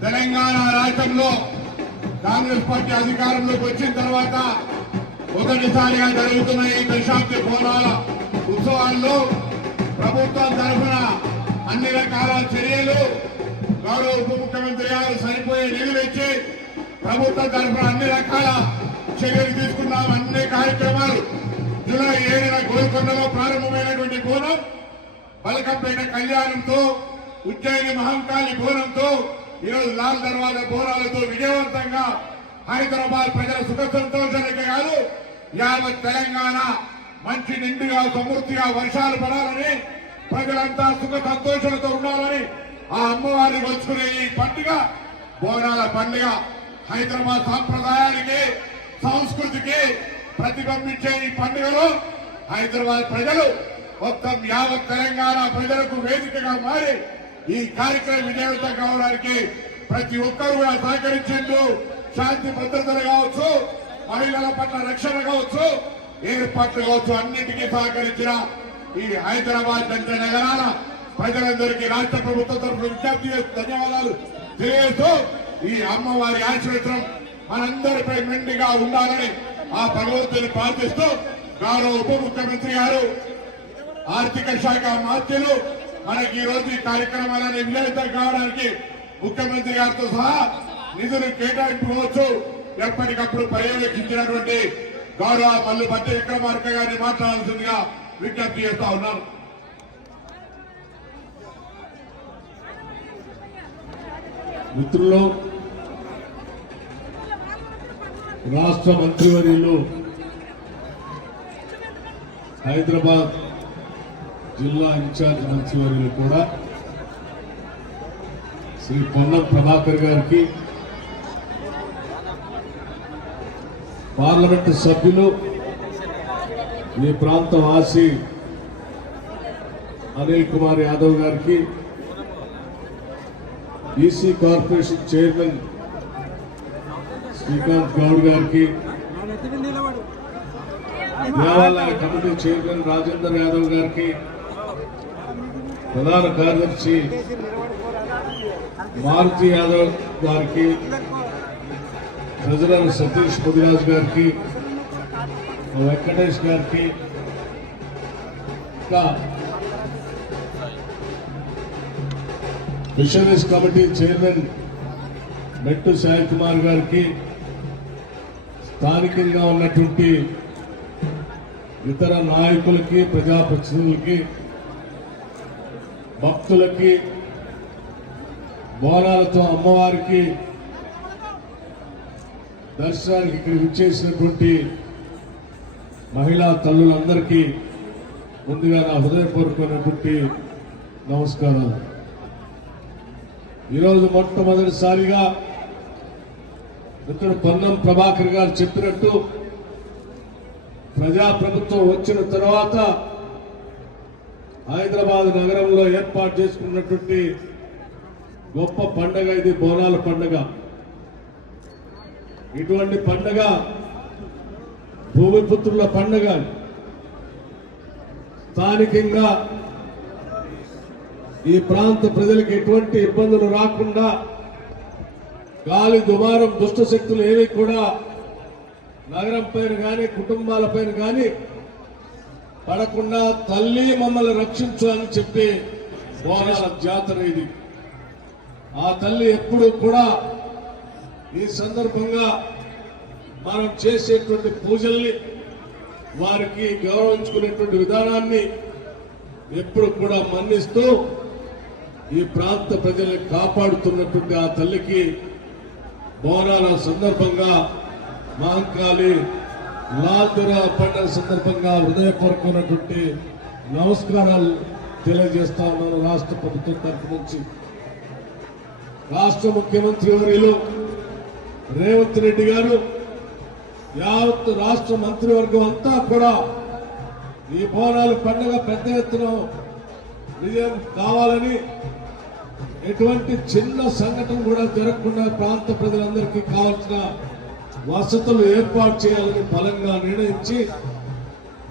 తెలంగాణ రాష్ట్రంలో కాంగ్రెస్ పార్టీ అధికారంలోకి వచ్చిన తర్వాత మొదటిసారిగా జరుగుతున్న ఈ దశాబ్ది బోనాల ఉత్సవాల్లో ప్రభుత్వం తరఫున అన్ని రకాల చర్యలు గౌరవ ఉప ముఖ్యమంత్రి గారు సరిపోయే నిధులు ఇచ్చి ప్రభుత్వం తరఫున అన్ని రకాల చర్యలు తీసుకున్నాం. అన్ని కార్యక్రమాలు జూలై 7న గోల్కొండలో ప్రారంభమైనటువంటి బోనం, బలకంపేట కళ్యాణంతో, ఉజ్జయిని మహంకాళి బోనంతో, ఈరోజు లాల్ దర్వాజా బోనాలతో విజయవంతంగా హైదరాబాద్ ప్రజల సుఖ సంతోషాలకే కాదు యావత్ తెలంగాణ మంచి నిండుగా సమృద్ధిగా వర్షాలు పడాలని, ప్రజలంతా సుఖ సంతోషాలతో ఉండాలని ఆ అమ్మవారిని వచ్చుకునే ఈ పండుగ బోనాల పండుగ హైదరాబాద్ సాంప్రదాయానికి సంస్కృతికి ప్రతిబింబించే ఈ పండుగలో హైదరాబాద్ ప్రజలు మొత్తం యావత్ తెలంగాణ ప్రజలకు వేదికగా మారి ఈ కార్యక్రమం విజయవంతం కావడానికి ప్రతి ఒక్కరూ కూడా సహకరించేందుకు శాంతి భద్రతలు కావచ్చు, మహిళల పట్ల రక్షణ కావచ్చు, ఏర్పాట్లు కావచ్చు, అన్నింటికీ సహకరించిన ఈ హైదరాబాద్ జంట నగరాల ప్రజలందరికీ రాష్ట్ర ప్రభుత్వం తరఫున విజ్ఞప్తి చేస్తూ ధన్యవాదాలు తెలియజేస్తూ, ఈ అమ్మవారి ఆశీర్వచనం మనందరిపై మెండుగా ఉండాలని ఆ భగవంతుని ప్రార్థిస్తూ గౌరవ ఉప ముఖ్యమంత్రి గారు, ఆర్థిక శాఖ మంత్రులు మనకి ఈ రోజు ఈ కార్యక్రమాలను విజయవంతం కావడానికి ముఖ్యమంత్రి గారితో సహా నిధులు కేటాయించుకోవచ్చు ఎప్పటికప్పుడు పర్యవేక్షించినటువంటి గౌరవ మల్లు భట్టి విక్రమార్క గారిని మాట్లాడాల్సిందిగా విజ్ఞప్తి చేస్తా ఉన్నాను. మిత్రులు, రాష్ట్ర మంత్రివర్యులు, హైదరాబాద్ జిల్లా ఇన్ఛార్జ్ మంత్రివర్యులు కూడా శ్రీ పొన్నం ప్రభాకర్ గారికి, పార్లమెంటు సభ్యులు, ఈ ప్రాంత వాసి అనిల్ కుమార్ యాదవ్ గారికి, EC corporation chairman Srikanth Goud గారికి, దేవాలయ కమిటీ చైర్మన్ రాజేందర్ యాదవ్ గారికి, ప్రధాన కార్యదర్శి మారుతి యాదవ్ గారికి, ట్రెజరర్ సతీష్ ముదిరాజ్ గారికి, వెంకటేష్ గారికి, ఇంకా ఫిషరీస్ కమిటీ చైర్మన్ మెట్టు సాయి కుమార్ గారికి, స్థానికంగా ఉన్నటువంటి ఇతర నాయకులకి, ప్రజాప్రతినిధులకి, భక్తులకి, బోనాలతో అమ్మవారికి దర్శనానికి ఇక్కడ విచ్చేసినటువంటి మహిళా తల్లులందరికీ ముందుగా నా హృదయపూర్వకమైనటువంటి నమస్కారాలు. ఈరోజు మొట్టమొదటిసారిగా మిత్రుడు పొన్నం ప్రభాకర్ గారు చెప్పినట్టు ప్రజాప్రభుత్వం వచ్చిన తర్వాత హైదరాబాద్ నగరంలో ఏర్పాటు చేసుకున్నటువంటి గొప్ప పండగ ఇది బోనాల పండగ. ఇటువంటి పండగ భూమిపుత్రుల పండగ. స్థానికంగా ఈ ప్రాంత ప్రజలకు ఎటువంటి ఇబ్బందులు రాకుండా, గాలి దుమారం దుష్ట శక్తులు ఏవి కూడా నగరం పైన కానీ కుటుంబాల పైన కానీ పడకుండా తల్లి మమ్మల్ని రక్షించు అని చెప్పి బోనాల జాతర ఇది. ఆ తల్లి ఎప్పుడు కూడా ఈ సందర్భంగా మనం చేసేటువంటి పూజల్ని వారికి గౌరవించుకునేటువంటి విధానాన్ని ఎప్పుడు కూడా మన్నిస్తూ ఈ ప్రాంత ప్రజల్ని కాపాడుతున్నటువంటి ఆ తల్లికి బోనాల సందర్భంగా మహంకాళి లాల్దురా పండుగ సందర్భంగా హృదయపూర్వకమైనటువంటి నమస్కారాలు తెలియజేస్తా ఉన్నాను. రాష్ట్ర ప్రభుత్వం తరఫు నుంచి రాష్ట్ర ముఖ్యమంత్రి వర్యులు రేవంత్ రెడ్డి గారు, యావత్ రాష్ట్ర మంత్రివర్గం అంతా కూడా ఈ బోనాల పండుగ పెద్ద ఎత్తున విజయం కావాలని, ఎటువంటి చిన్న సంఘటన కూడా జరగకుండా ప్రాంత ప్రజలందరికీ కావాల్సిన వసతులు ఏర్పాటు చేయాలని బలంగా నిర్ణయించి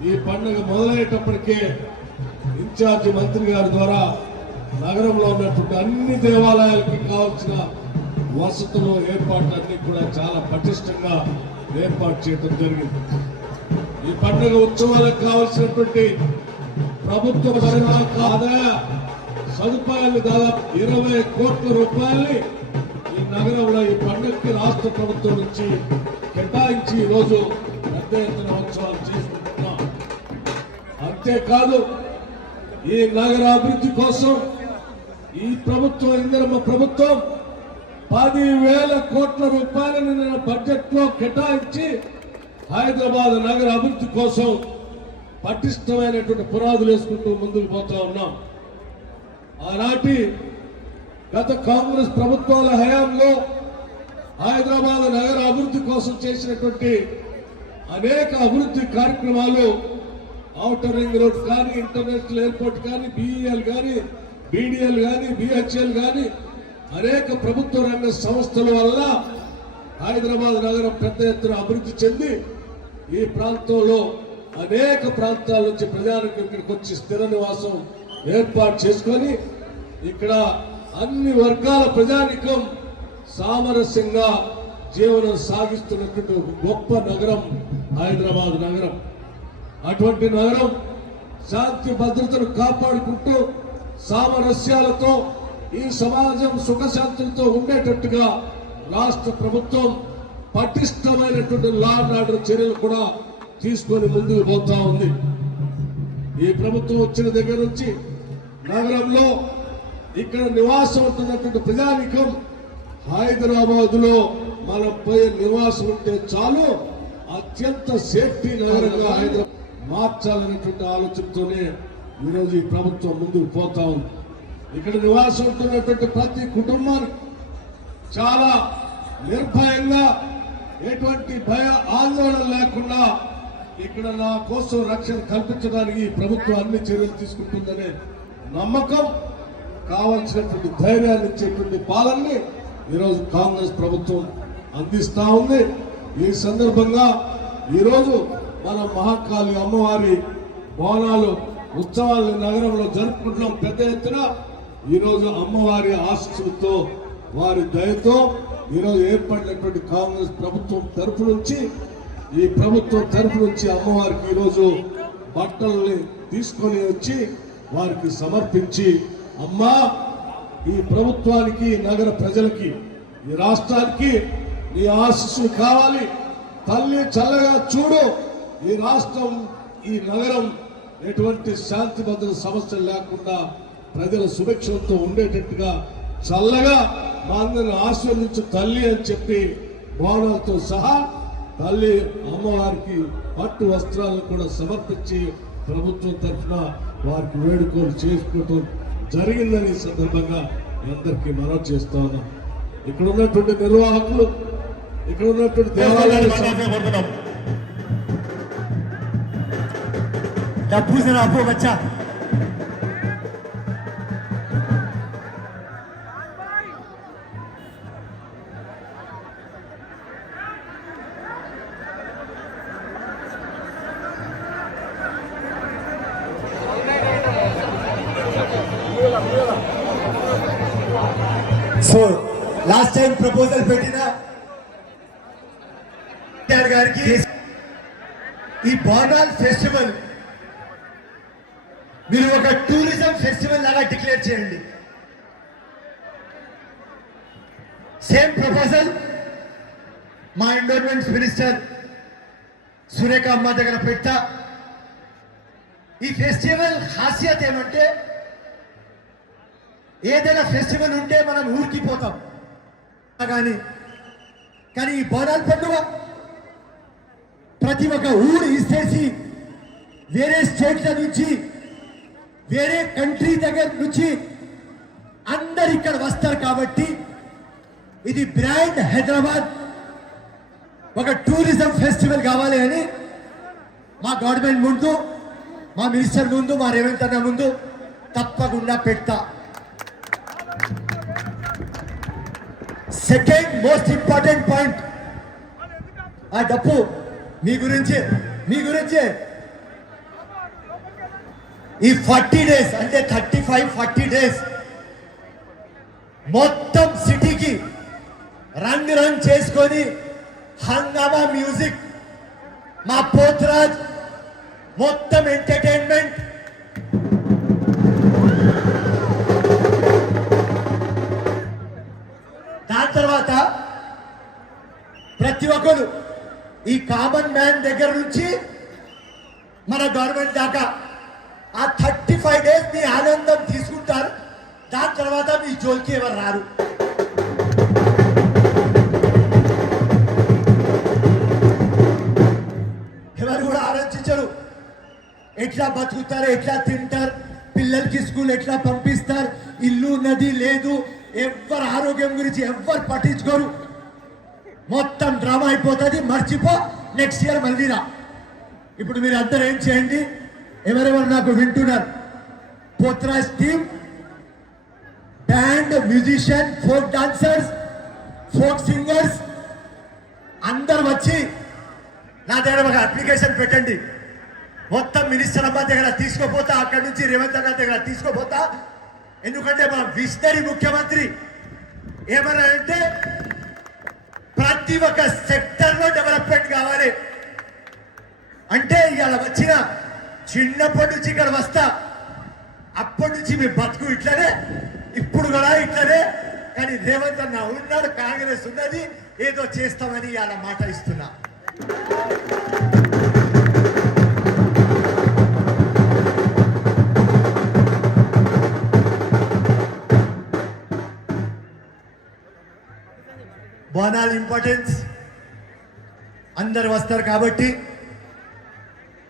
ఈ పండుగ మొదలయ్యేటప్పటికే ఇన్ఛార్జి మంత్రి గారి ద్వారా నగరంలో ఉన్నటువంటి అన్ని దేవాలయాలకి కావాల్సిన వసతులు ఏర్పాట్లన్నీ కూడా చాలా పటిష్టంగా ఏర్పాటు చేయడం జరిగింది. ఈ పండుగ ఉత్సవాలకు కావాల్సినటువంటి ప్రభుత్వ పరంగా ఆదాయ సదుపాయాలు దాదాపు 20 కోట్ల రూపాయల్ని ఈ నగరంలో ఈ పండుగకి రాష్ట్ర ప్రభుత్వం నుంచి కేటాయించి ఈరోజు పెద్ద ఎత్తున ఉత్సవాలు చేసుకుంటున్నాం. అంతేకాదు ఈ నగర అభివృద్ధి కోసం ఈ ప్రభుత్వం, ఇందిరమ్మ ప్రభుత్వం 10,000 కోట్ల రూపాయలను నేను బడ్జెట్ లో కేటాయించి హైదరాబాద్ నగర అభివృద్ధి కోసం పటిష్టమైనటువంటి పునాదులు వేసుకుంటూ ముందుకు పోతా ఉన్నాం. ఆనాటి గత కాంగ్రెస్ ప్రభుత్వాల హయాంలో హైదరాబాద్ నగర అభివృద్ధి కోసం చేసినటువంటి అనేక అభివృద్ధి కార్యక్రమాలు, ఔటర్ రింగ్ రోడ్ కానీ, ఇంటర్నేషనల్ ఎయిర్పోర్ట్ కానీ, BEL కానీ, BDL కానీ, BHL కానీ అనేక ప్రభుత్వ రంగ సంస్థల వల్ల హైదరాబాద్ నగరం పెద్ద ఎత్తున అభివృద్ధి చెంది ఈ ప్రాంతంలో అనేక ప్రాంతాల నుంచి ప్రజానికి ఇక్కడికి వచ్చి స్థిర నివాసం ఏర్పాటు చేసుకొని ఇక్కడ అన్ని వర్గాల ప్రజానికం సామరస్యంగా జీవనం సాగిస్తున్నటువంటి ఒక గొప్ప నగరం హైదరాబాద్ నగరం. అటువంటి నగరం శాంతి భద్రతను కాపాడుకుంటూ సామరస్యాలతో ఈ సమాజం సుఖశాంతులతో ఉండేటట్టుగా రాష్ట్ర ప్రభుత్వం పటిష్టమైనటువంటి లా అండ్ ఆర్డర్ చర్యలు కూడా తీసుకొని ముందుకు పోతా ఉంది. ఈ ప్రభుత్వం వచ్చిన దగ్గర నుంచి నగరంలో ఇక్కడ నివాసం ఉంటున్నటువంటి ప్రజానికం హైదరాబాద్ లో మనం పోయే నివాసం ఉంటే చాలు, అత్యంత సేఫ్టీ నగరంగా హైదరాబాద్ మార్చాలనేటువంటి ఆలోచనతోనే ఈరోజు ఈ ప్రభుత్వం ముందుకు పోతా ఉంది. ఇక్కడ నివాసం ఉంటున్నటువంటి ప్రతి కుటుంబానికి చాలా నిర్భయంగా, ఎటువంటి భయ ఆందోళన లేకుండా ఇక్కడ నా కోసం రక్షణ కల్పించడానికి ప్రభుత్వం అన్ని చర్యలు తీసుకుంటుందనే నమ్మకం, కావాల్సినటువంటి ధైర్యాన్ని ఇచ్చేటువంటి పాలనని ఈరోజు కాంగ్రెస్ ప్రభుత్వం అందిస్తా ఉంది. ఈ సందర్భంగా ఈరోజు మన మహాకాళి అమ్మవారి బోనాలు ఉత్సవాలను నగరంలో జరుపుకుంటున్నాం పెద్ద ఎత్తున. ఈరోజు అమ్మవారి ఆశీస్సులతో, వారి దయతో ఈరోజు ఏర్పడినటువంటి కాంగ్రెస్ ప్రభుత్వం తరఫు నుంచి, ఈ ప్రభుత్వం తరఫు నుంచి అమ్మవారికి ఈరోజు బట్టల్ని తీసుకొని వచ్చి వారికి సమర్పించి, అమ్మా ఈ ప్రభుత్వానికి, నగర ప్రజలకి, ఈ రాష్ట్రానికి నీ ఆశీస్సులు కావాలి, తల్లి చల్లగా చూడు, ఈ రాష్ట్రం, ఈ నగరం ఎటువంటి శాంతి భద్రత సమస్యలు లేకుండా ప్రజల సురక్షలతో ఉండేటట్టుగా చల్లగా మా అందరిని ఆశీర్వదించు తల్లి అని చెప్పి బోనాలతో సహా తల్లి అమ్మవారికి పట్టు వస్త్రాలను కూడా సమర్పించి ప్రభుత్వం తరఫున వారికి వేడుకలు చేసుకోవటం జరిగిందని సందర్భంగా మీ అందరికీ మనవి చేస్తా ఉన్నాం. ఇక్కడ ఉన్నటువంటి నిర్వాహకులు, ఇక్కడ ఉన్నటువంటి దేవాలయాలు बच्चा సో లాస్ట్ టైం ప్రపోజల్ పెట్టిన గారికి ఈ బోనాల్ ఫెస్టివల్ మీరు ఒక టూరిజం ఫెస్టివల్ లాగా డిక్లేర్ చేయండి. సేమ్ ప్రపోజల్ మా ఎండోర్మెంట్స్ మినిస్టర్ సురేఖ అమ్మ దగ్గర పెడతా. ఈ ఫెస్టివల్ ఖాసియత్ ఏమంటే ఏదైనా ఫెస్టివల్ ఉంటే మనం ఊరికి పోతాం కానీ ఈ బోనాల పండుగ ప్రతి ఒక్క ఊరు ఇస్తేసి వేరే స్టేట్ల నుంచి వేరే కంట్రీ దగ్గర నుంచి అందరు ఇక్కడ వస్తారు కాబట్టి ఇది బ్రాండ్ హైదరాబాద్ ఒక టూరిజం ఫెస్టివల్ కావాలి అని మా గవర్నమెంట్ ముందు, మా మినిస్టర్ ముందు, మా రేవంత్ అన్న ముందు తప్పకుండా పెడతా. సెకండ్ మోస్ట్ ఇంపార్టెంట్ పాయింట్, ఆ డప్పు మీ గురించే ఈ 40 days అంటే 35-40 days మొత్తం సిటీకి రంగ్ చేసుకొని హంగామా మ్యూజిక్, మా పోత్రాజ్ మొత్తం ఎంటర్టైన్మెంట్, దాని తర్వాత ప్రతి ఒక్కరు ఈ కామన్ మ్యాన్ దగ్గర నుంచి మన గవర్నమెంట్ దాకా ఆ 35 days మీ ఆనందం తీసుకుంటారు. దాని తర్వాత మీ జోలికి ఎవరు రారు. ఎవరు కూడా ఆలోచించరు ఎట్లా బతుకుతారు, ఎట్లా తింటారు, పిల్లలకి స్కూల్ ఎట్లా పంపిస్తారు, ఇల్లు నది లేదు, ఎవరు ఆరోగ్యం గురించి ఎవరు పట్టించుకోరు. మొత్తం డ్రామా అయిపోతుంది, మర్చిపో, నెక్స్ట్ ఇయర్ మళ్ళీ రా. ఇప్పుడు మీరు అందరూ ఏం చేయండి, ఎవరెవరు నాకు వింటున్నారు, Pothraj team, band, musician, folk dancers, folk singers అందరు వచ్చి నా దగ్గర ఒక అప్లికేషన్ పెట్టండి. మొత్తం మినిస్టర్ అమ్మ దగ్గర తీసుకోపోతా, అక్కడి నుంచి రేవంత్ అన్న దగ్గర తీసుకోపోతా. ఎందుకంటే మా విషనరీ ముఖ్యమంత్రి ఏమన్నారంటే ప్రతి ఒక్క సెక్టర్ లో డెవలప్మెంట్ కావాలి అంటే ఇవాళ వచ్చిన చిన్నప్పటి నుంచి ఇక్కడ వస్తా, అప్పటి నుంచి మీ బతుకు ఇట్లనే, ఇప్పుడు కూడా ఇట్లనే. కానీ రేవంత్ అన్న ఉన్నాడు, కాంగ్రెస్ ఉన్నది, ఏదో చేస్తామని ఇవాళ మాట ఇస్తున్నా. బోనాల్ ఇంపార్టెన్స్ అందరు వస్తారు కాబట్టి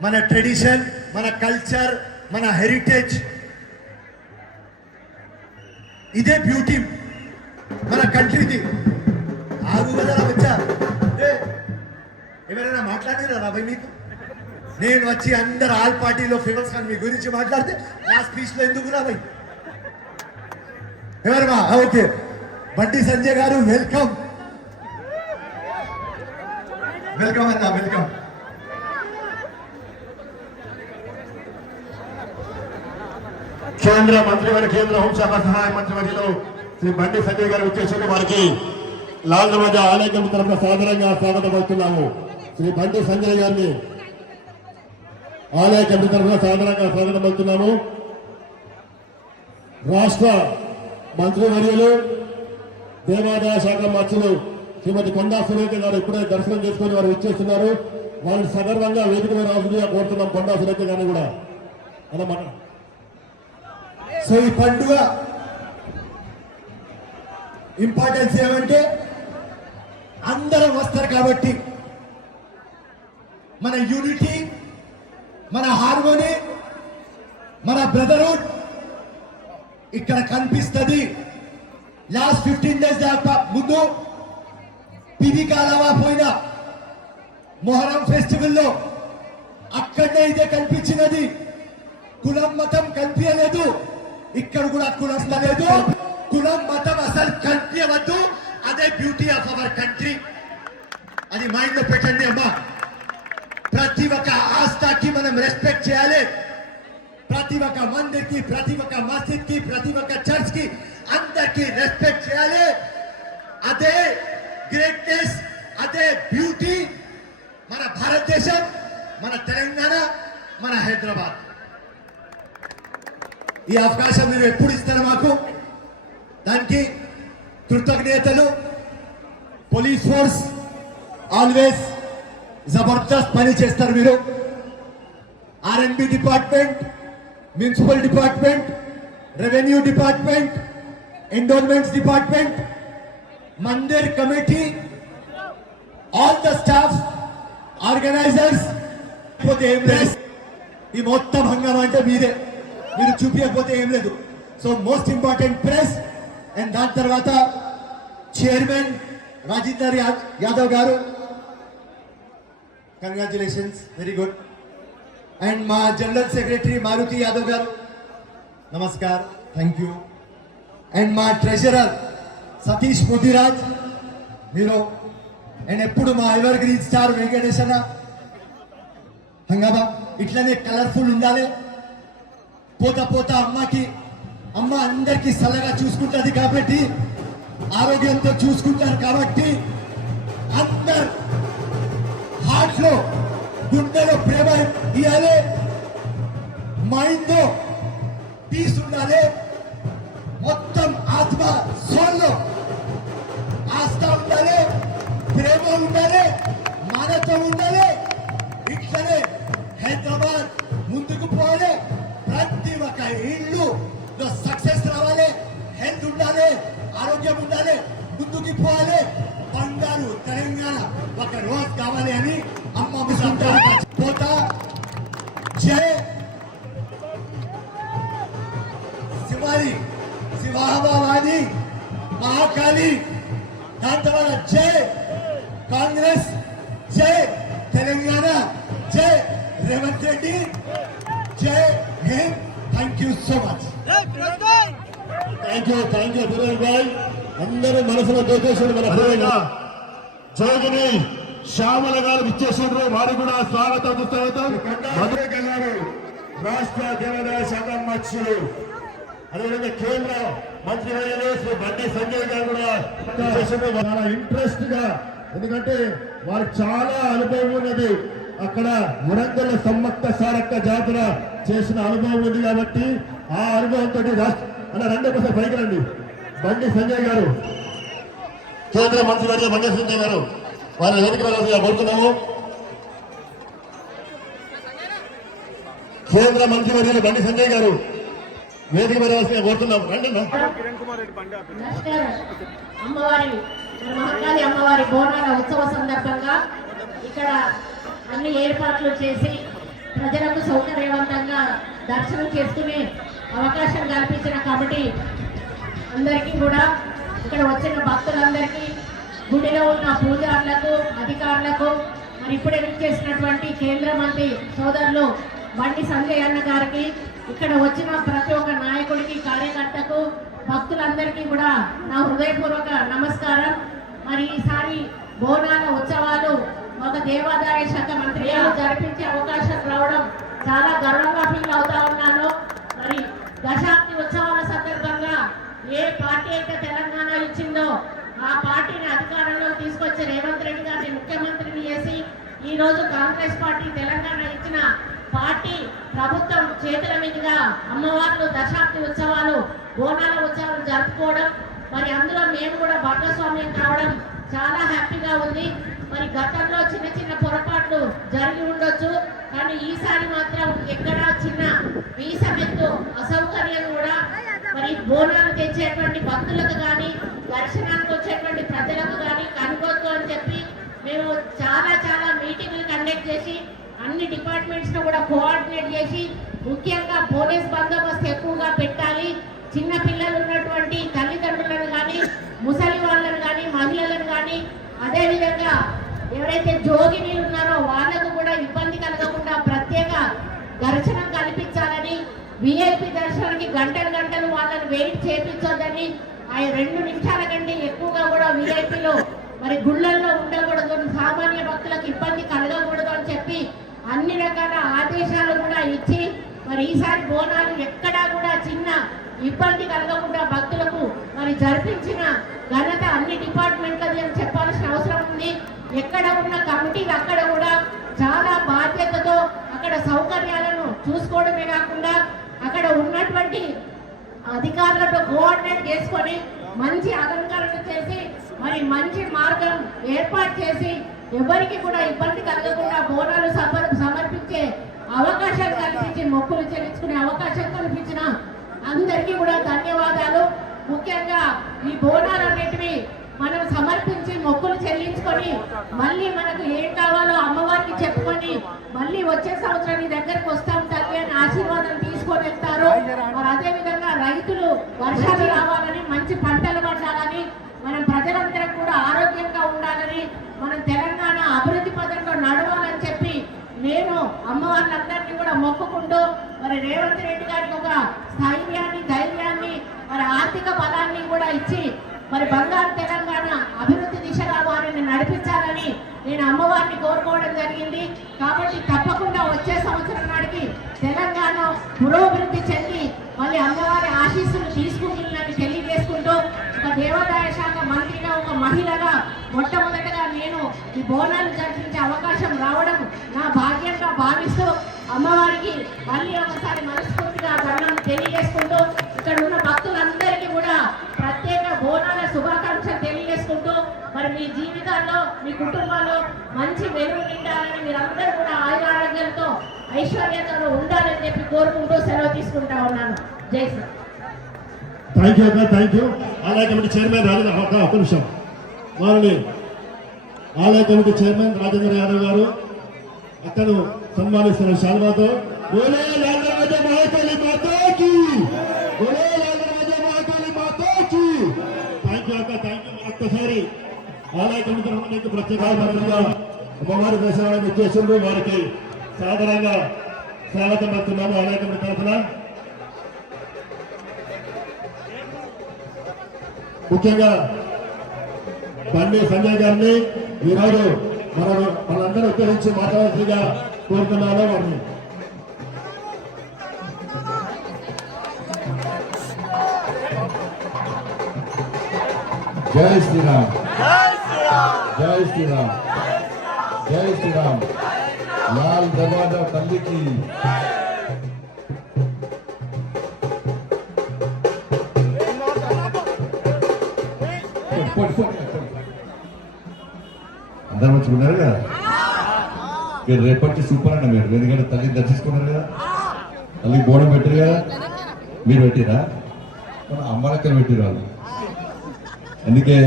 మన ట్రెడిషన్, మన కల్చర్, మన హెరిటేజ్, ఇదే బ్యూటీ మన కంట్రీది. ఆగు కదా వచ్చా, ఎవరైనా మాట్లాడినారా రాబాయ్ మీకు? నేను వచ్చి అందరు ఆల్ పార్టీలో ఫేమస్ కానీ మీ గురించి మాట్లాడితే నా స్పీచ్ లో ఎందుకు రాబాయ్? ఎవరమ్మా? ఓకే, బండి సంజయ్ గారు వెల్కమ్. వెల్కమ్ అన్నా, వెల్కమ్. కేంద్ర మంత్రివర్గ, కేంద్ర హోంశాఖ సహాయ మంత్రివర్గంలో శ్రీ బండి సంజయ్ గారు వచ్చేసి వారికి లాల్ దర్వాజా ఆలయ కమిటీ తరఫున సాదరంగా స్వాగతం పలుకుతున్నాము. శ్రీ బండి సంజయ్ గారిని ఆలయ కమిటీ తరఫున సాదరంగా స్వాగతం పలుకుతున్నాము. రాష్ట్ర మంత్రివర్యులు, దేవాదాయ శాఖ మంత్రులు శ్రీమతి కొండా సురేఖ గారు ఇప్పుడే దర్శనం చేసుకుని వారు వచ్చేస్తున్నారు. వారిని సగర్వంగా వేదిక మీద రావాల్సిందిగా కోరుతున్నాం. కొండా సురేఖ గారిని కూడా అన్నమాట. సో ఈ పండుగ ఇంపార్టెన్స్ ఏమంటే అందరం వస్తారు కాబట్టి మన యూనిటీ, మన హార్మోనీ, మన బ్రదర్హుడ్ ఇక్కడ కనిపిస్తుంది. లాస్ట్ 15 days దాకా ముందు పివి కాలవా పోయిన మొహరం ఫెస్టివల్లో అక్కడనే ఇదే కనిపించినది. కులం మతం కనిపించలేదు, ఇక్కడ కూడా కులం లేదు, కులం మతం అసలు కనిపించవద్దు. అదే బ్యూటీ ఆఫ్ అవర్ కంట్రీ. అది మైండ్ లో పెట్టండి అమ్మా. ప్రతి ఒక్క ఆస్థాకి మనం రెస్పెక్ట్ చేయాలి. ప్రతి ఒక్క మందిర్ కి, ప్రతి ఒక్క మస్జిద్ కి, ప్రతి ఒక్క చర్చ్ కి అందరికి రెస్పెక్ట్ చేయాలి. అదే గ్రేట్నెస్, అదే బ్యూటీ. మన భారతదేశం మన తెలంగాణ, మన హైదరాబాద్. ఈ అవకాశం మీరు ఎప్పుడు ఇస్తారు మాకు, దానికి కృతజ్ఞతలు. పోలీస్ ఫోర్స్ ఆల్వేస్ జబర్దస్త్ పని చేస్తారు మీరు. R and B department, municipal department, revenue department, endowments department, మందిర్ committee, all the staff, organisers. పోతే ఏం లేదు, ఈ మొత్తం హంగామా అంటే మీరే, మీరు చూపించకపోతే ఏం లేదు. So most important press. And దాని తర్వాత చైర్మన్ రాజేందర్ యాదవ్ గారు, కంగ్రాచులేషన్స్, వెరీ గుడ్. అండ్ మా జనరల్ సెక్రటరీ మారుతి యాదవ్ గారు, నమస్కార్, థ్యాంక్ యూ. అండ్ మా ట్రెజరర్ సతీష్ ముదిరాజ్ మీరు. అండ్ ఎప్పుడు మా ఎవర్ గ్రీన్ స్టార్ వెంకటేశ్వర. హంగామా ఇట్లనే కలర్ఫుల్ ఉండాలి. పోతా పోతా అమ్మ అందరికీ సల్లగా చూసుకుంటుంది కాబట్టి, ఆరోగ్యంతో చూసుకుంటారు కాబట్టి, అందరు హార్ట్ లో, గుండెలో ప్రేమ ఇవ్వాలి, మైండ్ లో పీస్ ఉండాలి, మొత్తం ఆత్మ సోల్లో ఆస్థ ఉండాలి, ప్రేమ ఉండాలి, మానవత్వం ఉండాలి. ఇట్లనే హైదరాబాద్ ముందుకు పోవాలి. ప్రతి ఒక్క ఇల్లు సక్సెస్ రావాలి, హెల్త్ ఉండాలి, ఆరోగ్యం ఉండాలి, ముందుకు పోవాలి. బంగారు తెలంగాణ ఒక రోజు కావాలి అని అమ్మ ముసుకుంటారు. పోతా జై శివారి, శివాహబావాది, మహాకాళి. దాని తర్వాత జై కాంగ్రెస్, జై తెలంగాణ, జై రేవంత్ రెడ్డి, జై హింద్. Thank you so much. Thank you Suresh భాయ్. అందరూ మనసులో దోచేసాడు. మన జోగిని శ్యామల గారు ఇచ్చేసారు, వారు కూడా స్వాగతం సుస్వాగతం. గారు రాష్ట్ర దేవాదాయ శాఖ మంత్రులు, అదేవిధంగా కేంద్ర మంత్రి శ్రీ బండి సంజయ్ గారు కూడా చాలా ఇంట్రెస్ట్ గా, ఎందుకంటే వారికి చాలా అనుభవం ఉన్నది. అక్కడ వరంగల్ సమ్మక్క సారక్క జాతర చేసిన అనుభవం ఉంది కాబట్టి ఆ అనుభవంతో అలా రండి, ఒకసారి పైకి రండి. బండి సంజయ్ గారు, కేంద్ర మంత్రి గారు బండి సంజయ్ గారు, వారిని వేదిక వెళ్ళాల్సిందిగా కోరుతున్నాము. కేంద్ర మంత్రి వర్యులు బండి సంజయ్ గారు వేదిక వెళ్ళాల్సిందిగా కోరుతున్నాము. రండి. అమ్మవారి మహంకాళి అమ్మవారి బోనాల ఉత్సవ సందర్భంగా ఇక్కడ అన్ని ఏర్పాట్లు చేసి ప్రజలకు సౌకర్యవంతంగా దర్శనం చేసుకునే అవకాశం కల్పించిన కమిటీ అందరికీ కూడా, ఇక్కడ వచ్చిన భక్తులందరికీ, గుడిలో ఉన్న పూజారులకు, అధికారులకు, మరి ఇప్పుడే చేసినటువంటి కేంద్ర మంత్రి సోదరులు బండి సంజయ్ అన్న గారికి, ఇక్కడ వచ్చిన ప్రతి ఒక్క నాయకుడికి, కార్యకర్తకు, భక్తులందరికీ కూడా నా హృదయపూర్వక నమస్కారం. మరి ఈసారి బోనాల ఉత్సవాలు ఒక దేవాదాయ శాఖ మంత్రి జరిపించే అవకాశం రావడం చాలా గర్వంగా ఫీల్ అవుతా ఉన్నాను. మరి దశాబ్ది ఉత్సవాల సందర్భంగా ఏ పార్టీ అయితే తెలంగాణ ఇచ్చిందో ఆ పార్టీని అధికారంలో తీసుకొచ్చి రేవంత్ రెడ్డి గారిని ముఖ్యమంత్రిని చేసి, ఈ రోజు కాంగ్రెస్ పార్టీ తెలంగాణ ఇచ్చిన పార్టీ ప్రభుత్వం చేతుల మీదుగా అమ్మవార్లు దశాబ్ది ఉత్సవాలు, బోనాల ఉత్సవాలు జరుపుకోవడం, మరి అందులో మేము కూడా భాగస్వామ్యం కావడం చాలా హ్యాపీగా ఉంది. మరి గతంలో చిన్న చిన్న పొరపాట్లు జరిగి ఉండొచ్చు, కానీ ఈసారి మాత్రం ఎక్కడా చిన్న వీసమెత్తు అసౌకర్యం కూడా మరి బోనాలు తెచ్చేటువంటి భక్తులకు కానీ, దర్శనానికి వచ్చేటువంటి ప్రజలకు కానీ కనుగొద్దు అని చెప్పి మేము చాలా మీటింగ్లు కండక్ట్ చేసి అన్ని డిపార్ట్మెంట్స్ ను కూడా కోఆర్డినేట్ చేసి, ముఖ్యంగా పోలీస్ బందోబస్తు ఎక్కువగా పెట్టాలి. చిన్న పిల్లలు ఉన్నటువంటి తల్లిదండ్రులను కానీ, ముసలి వాళ్ళను కానీ, మహిళలను కానీ, అదేవిధంగా ఎవరైతే జోగినీలు ఉన్నారో వాళ్ళకు కూడా ఇబ్బంది కలగకుండా ప్రత్యేక దర్శనం కల్పించాలని, విఐపి దర్శనానికి గంటలు వాళ్ళని వెయిట్ చేయించొద్దని, ఆ 2 నిమిషాల కంటే ఎక్కువగా కూడా విఐపిలో మరి గుళ్ళల్లో ఉండకూడదు, సామాన్య భక్తులకు ఇబ్బంది కలగకూడదు అని చెప్పి అన్ని రకాల ఆదేశాలు కూడా ఇచ్చి, మరి ఈసారి బోనాలు ఎక్కడా కూడా చిన్న ఇబ్బంది కలగకుండా భక్తులకు మరి జరిపించిన ఘనత అన్ని డిపార్ట్మెంట్లది అని చెప్పాల్సిన అవసరం ఉంది. ఎక్కడ ఉన్న కమిటీలు అక్కడ కూడా చాలా బాధ్యతతో అక్కడ సౌకర్యాలను చూసుకోవడమే కాకుండా అక్కడ ఉన్నటువంటి అధికారులతో కోఆర్డినేట్ చేసుకొని మంచి అలంకరణ చేసి మరి మంచి మార్గం ఏర్పాటు చేసి ఎవరికి కూడా ఇబ్బంది కలగకుండా బోనాలు సమర్పించే అవకాశం కల్పించి మొక్కులు చెల్లించుకునే అవకాశం కల్పించిన అందరికీ కూడా ధన్యవాదాలు. ముఖ్యంగా ఈ బోనాలు అనేటివి మనం సమర్పించి మొక్కులు చెల్లించుకొని మళ్ళీ మనకు ఏం కావాలో అమ్మవారికి చెప్పుకొని మళ్ళీ వచ్చే సంవత్సరం ఈ దగ్గరకు వస్తాం తల్లి అని ఆశీర్వాదం తీసుకొని వెళ్తారు. మరి అదే విధంగా రైతులు వర్షాలు రావాలని మంచి పంటలు పండాలని మనం ప్రజలందరం కూడా ఆరోగ్యంగా ఉండాలని మనం తెలంగాణ అభివృద్ధి పథంలో నడవాలని చెప్పి నేను అమ్మవారినందరినీ కూడా మొక్కుకుంటూ మరి రేవంత్ రెడ్డి గారికి ఒక స్థైర్యాన్ని ధైర్యాన్ని మరి ఆర్థిక బలాన్ని కూడా ఇచ్చి మరి బంగారు తెలంగాణ అభివృద్ధి దిశగా వారిని నడిపించాలని నేను అమ్మవారిని కోరుకోవడం జరిగింది. కాబట్టి తప్పకుండా వచ్చే సంవత్సరం నాటికి తెలంగాణ పురోభివృద్ధి చెంది మళ్ళీ అమ్మవారి ఆశీస్సులు తీసుకుంటుందని తెలియజేసుకుంటూ ఒక దేవాదాయ శాఖ మంత్రిగా ఒక మహిళగా మొట్టమొదటిగా నేను ఈ బోనాలు జరిపించే అవకాశం రావడం నా భాగ్యంగా భావిస్తూ అమ్మవారికి మళ్ళీ ఒకసారి మనస్ఫూర్తిగా దండం తెలియజేసుకుంటూ ఇక్కడ ఉన్న భక్తులందరికీ కూడా ప్రత్యేక బోనాల శుభాకాంక్షలు తెలియజేసుకుంటూ మరి మీ జీవితాల్లో మీ కుటుంబాల్లో మంచి వెలుగు నిండాలని మీరందరూ కూడా ఆయురారోగ్యంతో ఐశ్వర్యంతో ఉండాలని చెప్పి కోరుకుంటూ సెలవు తీసుకుంటా ఉన్నాను. జై శ్రీ. థ్యాంక్ యూ అక్క, థ్యాంక్ యూ. ఆలయ కమిటీ చైర్మన్ రాజేంద్ర ఒక నిమిషం వారిని ఆలయ కమిటీ చైర్మన్ రాజేంద్ర యాదవ్ గారు అక్కను సన్మానిస్తున్న శాల్వాతో బోలో లాలరాజ మహాకాళి మాతాకి, బోలో లాలరాజ మహాకాళి మాతాకి. థ్యాంక్ యూ అక్క, థ్యాంక్ యూ. ఒక్కసారి ఆలయ కమిటీ ప్రత్యేక అమ్మవారి దర్శనానికి వచ్చేసిండ్రు, వారికి సాధారణంగా స్వాగతం పడుతున్నాము ఆలయ కమిటీ తరఫున. ముఖ్యంగా బండి సంజయ్ గారిని ఈరోజు మనందరూ ఉత్తరించి మాట్లాడాల్సిందిగా కోరుతున్నాను. వారిని జై శ్రీరామ్, జై శ్రీరామ్, జై శ్రీరామ్. లాల్ దర్వాజా తల్లికి అందరూ మంచుకున్నారు కదా. మీరు రేపటి సూపర్ అన్న మీరు, ఎందుకంటే తల్లిని దర్శించుకున్నారు కదా, తల్లికి బోనం పెట్టారు కదా. మీరు పెట్టిరా మన అమ్మలక్కలు పెట్టిరు వాళ్ళు. అందుకే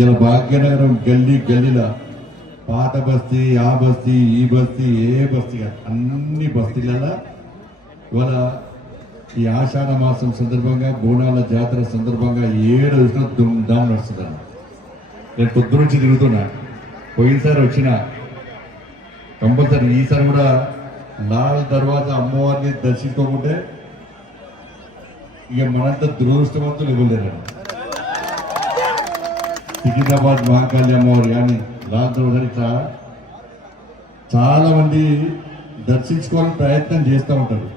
ఇలా భాగ్యనగరం గల్లీ గల్లీల పాత బస్తీ, ఆ బస్తీ, ఈ బస్తీ, ఏ బస్తీ కాదు అన్ని బస్తీలలో ఇవాళ ఈ ఆషాఢ మాసం సందర్భంగా బోనాల జాతర సందర్భంగా 7 రోజుల దుమ్దాం నడుస్తుందన్న. నేను పొద్దు నుంచి తిరుగుతున్నా, పోయినసారి వచ్చిన కంపల్సరీ ఈసారి కూడా లాల్ దర్వాజా అమ్మవారిని దర్శించుకోకుంటే ఇక మనంత దురదృష్టవంతులు ఇవ్వలేరని. సికింద్రాబాద్ మహాకాళి అమ్మవారు కానీ లాల్ దర్వాజా ఇట్లా చాలా మంది దర్శించుకోవాలని ప్రయత్నం చేస్తూ ఉంటారు.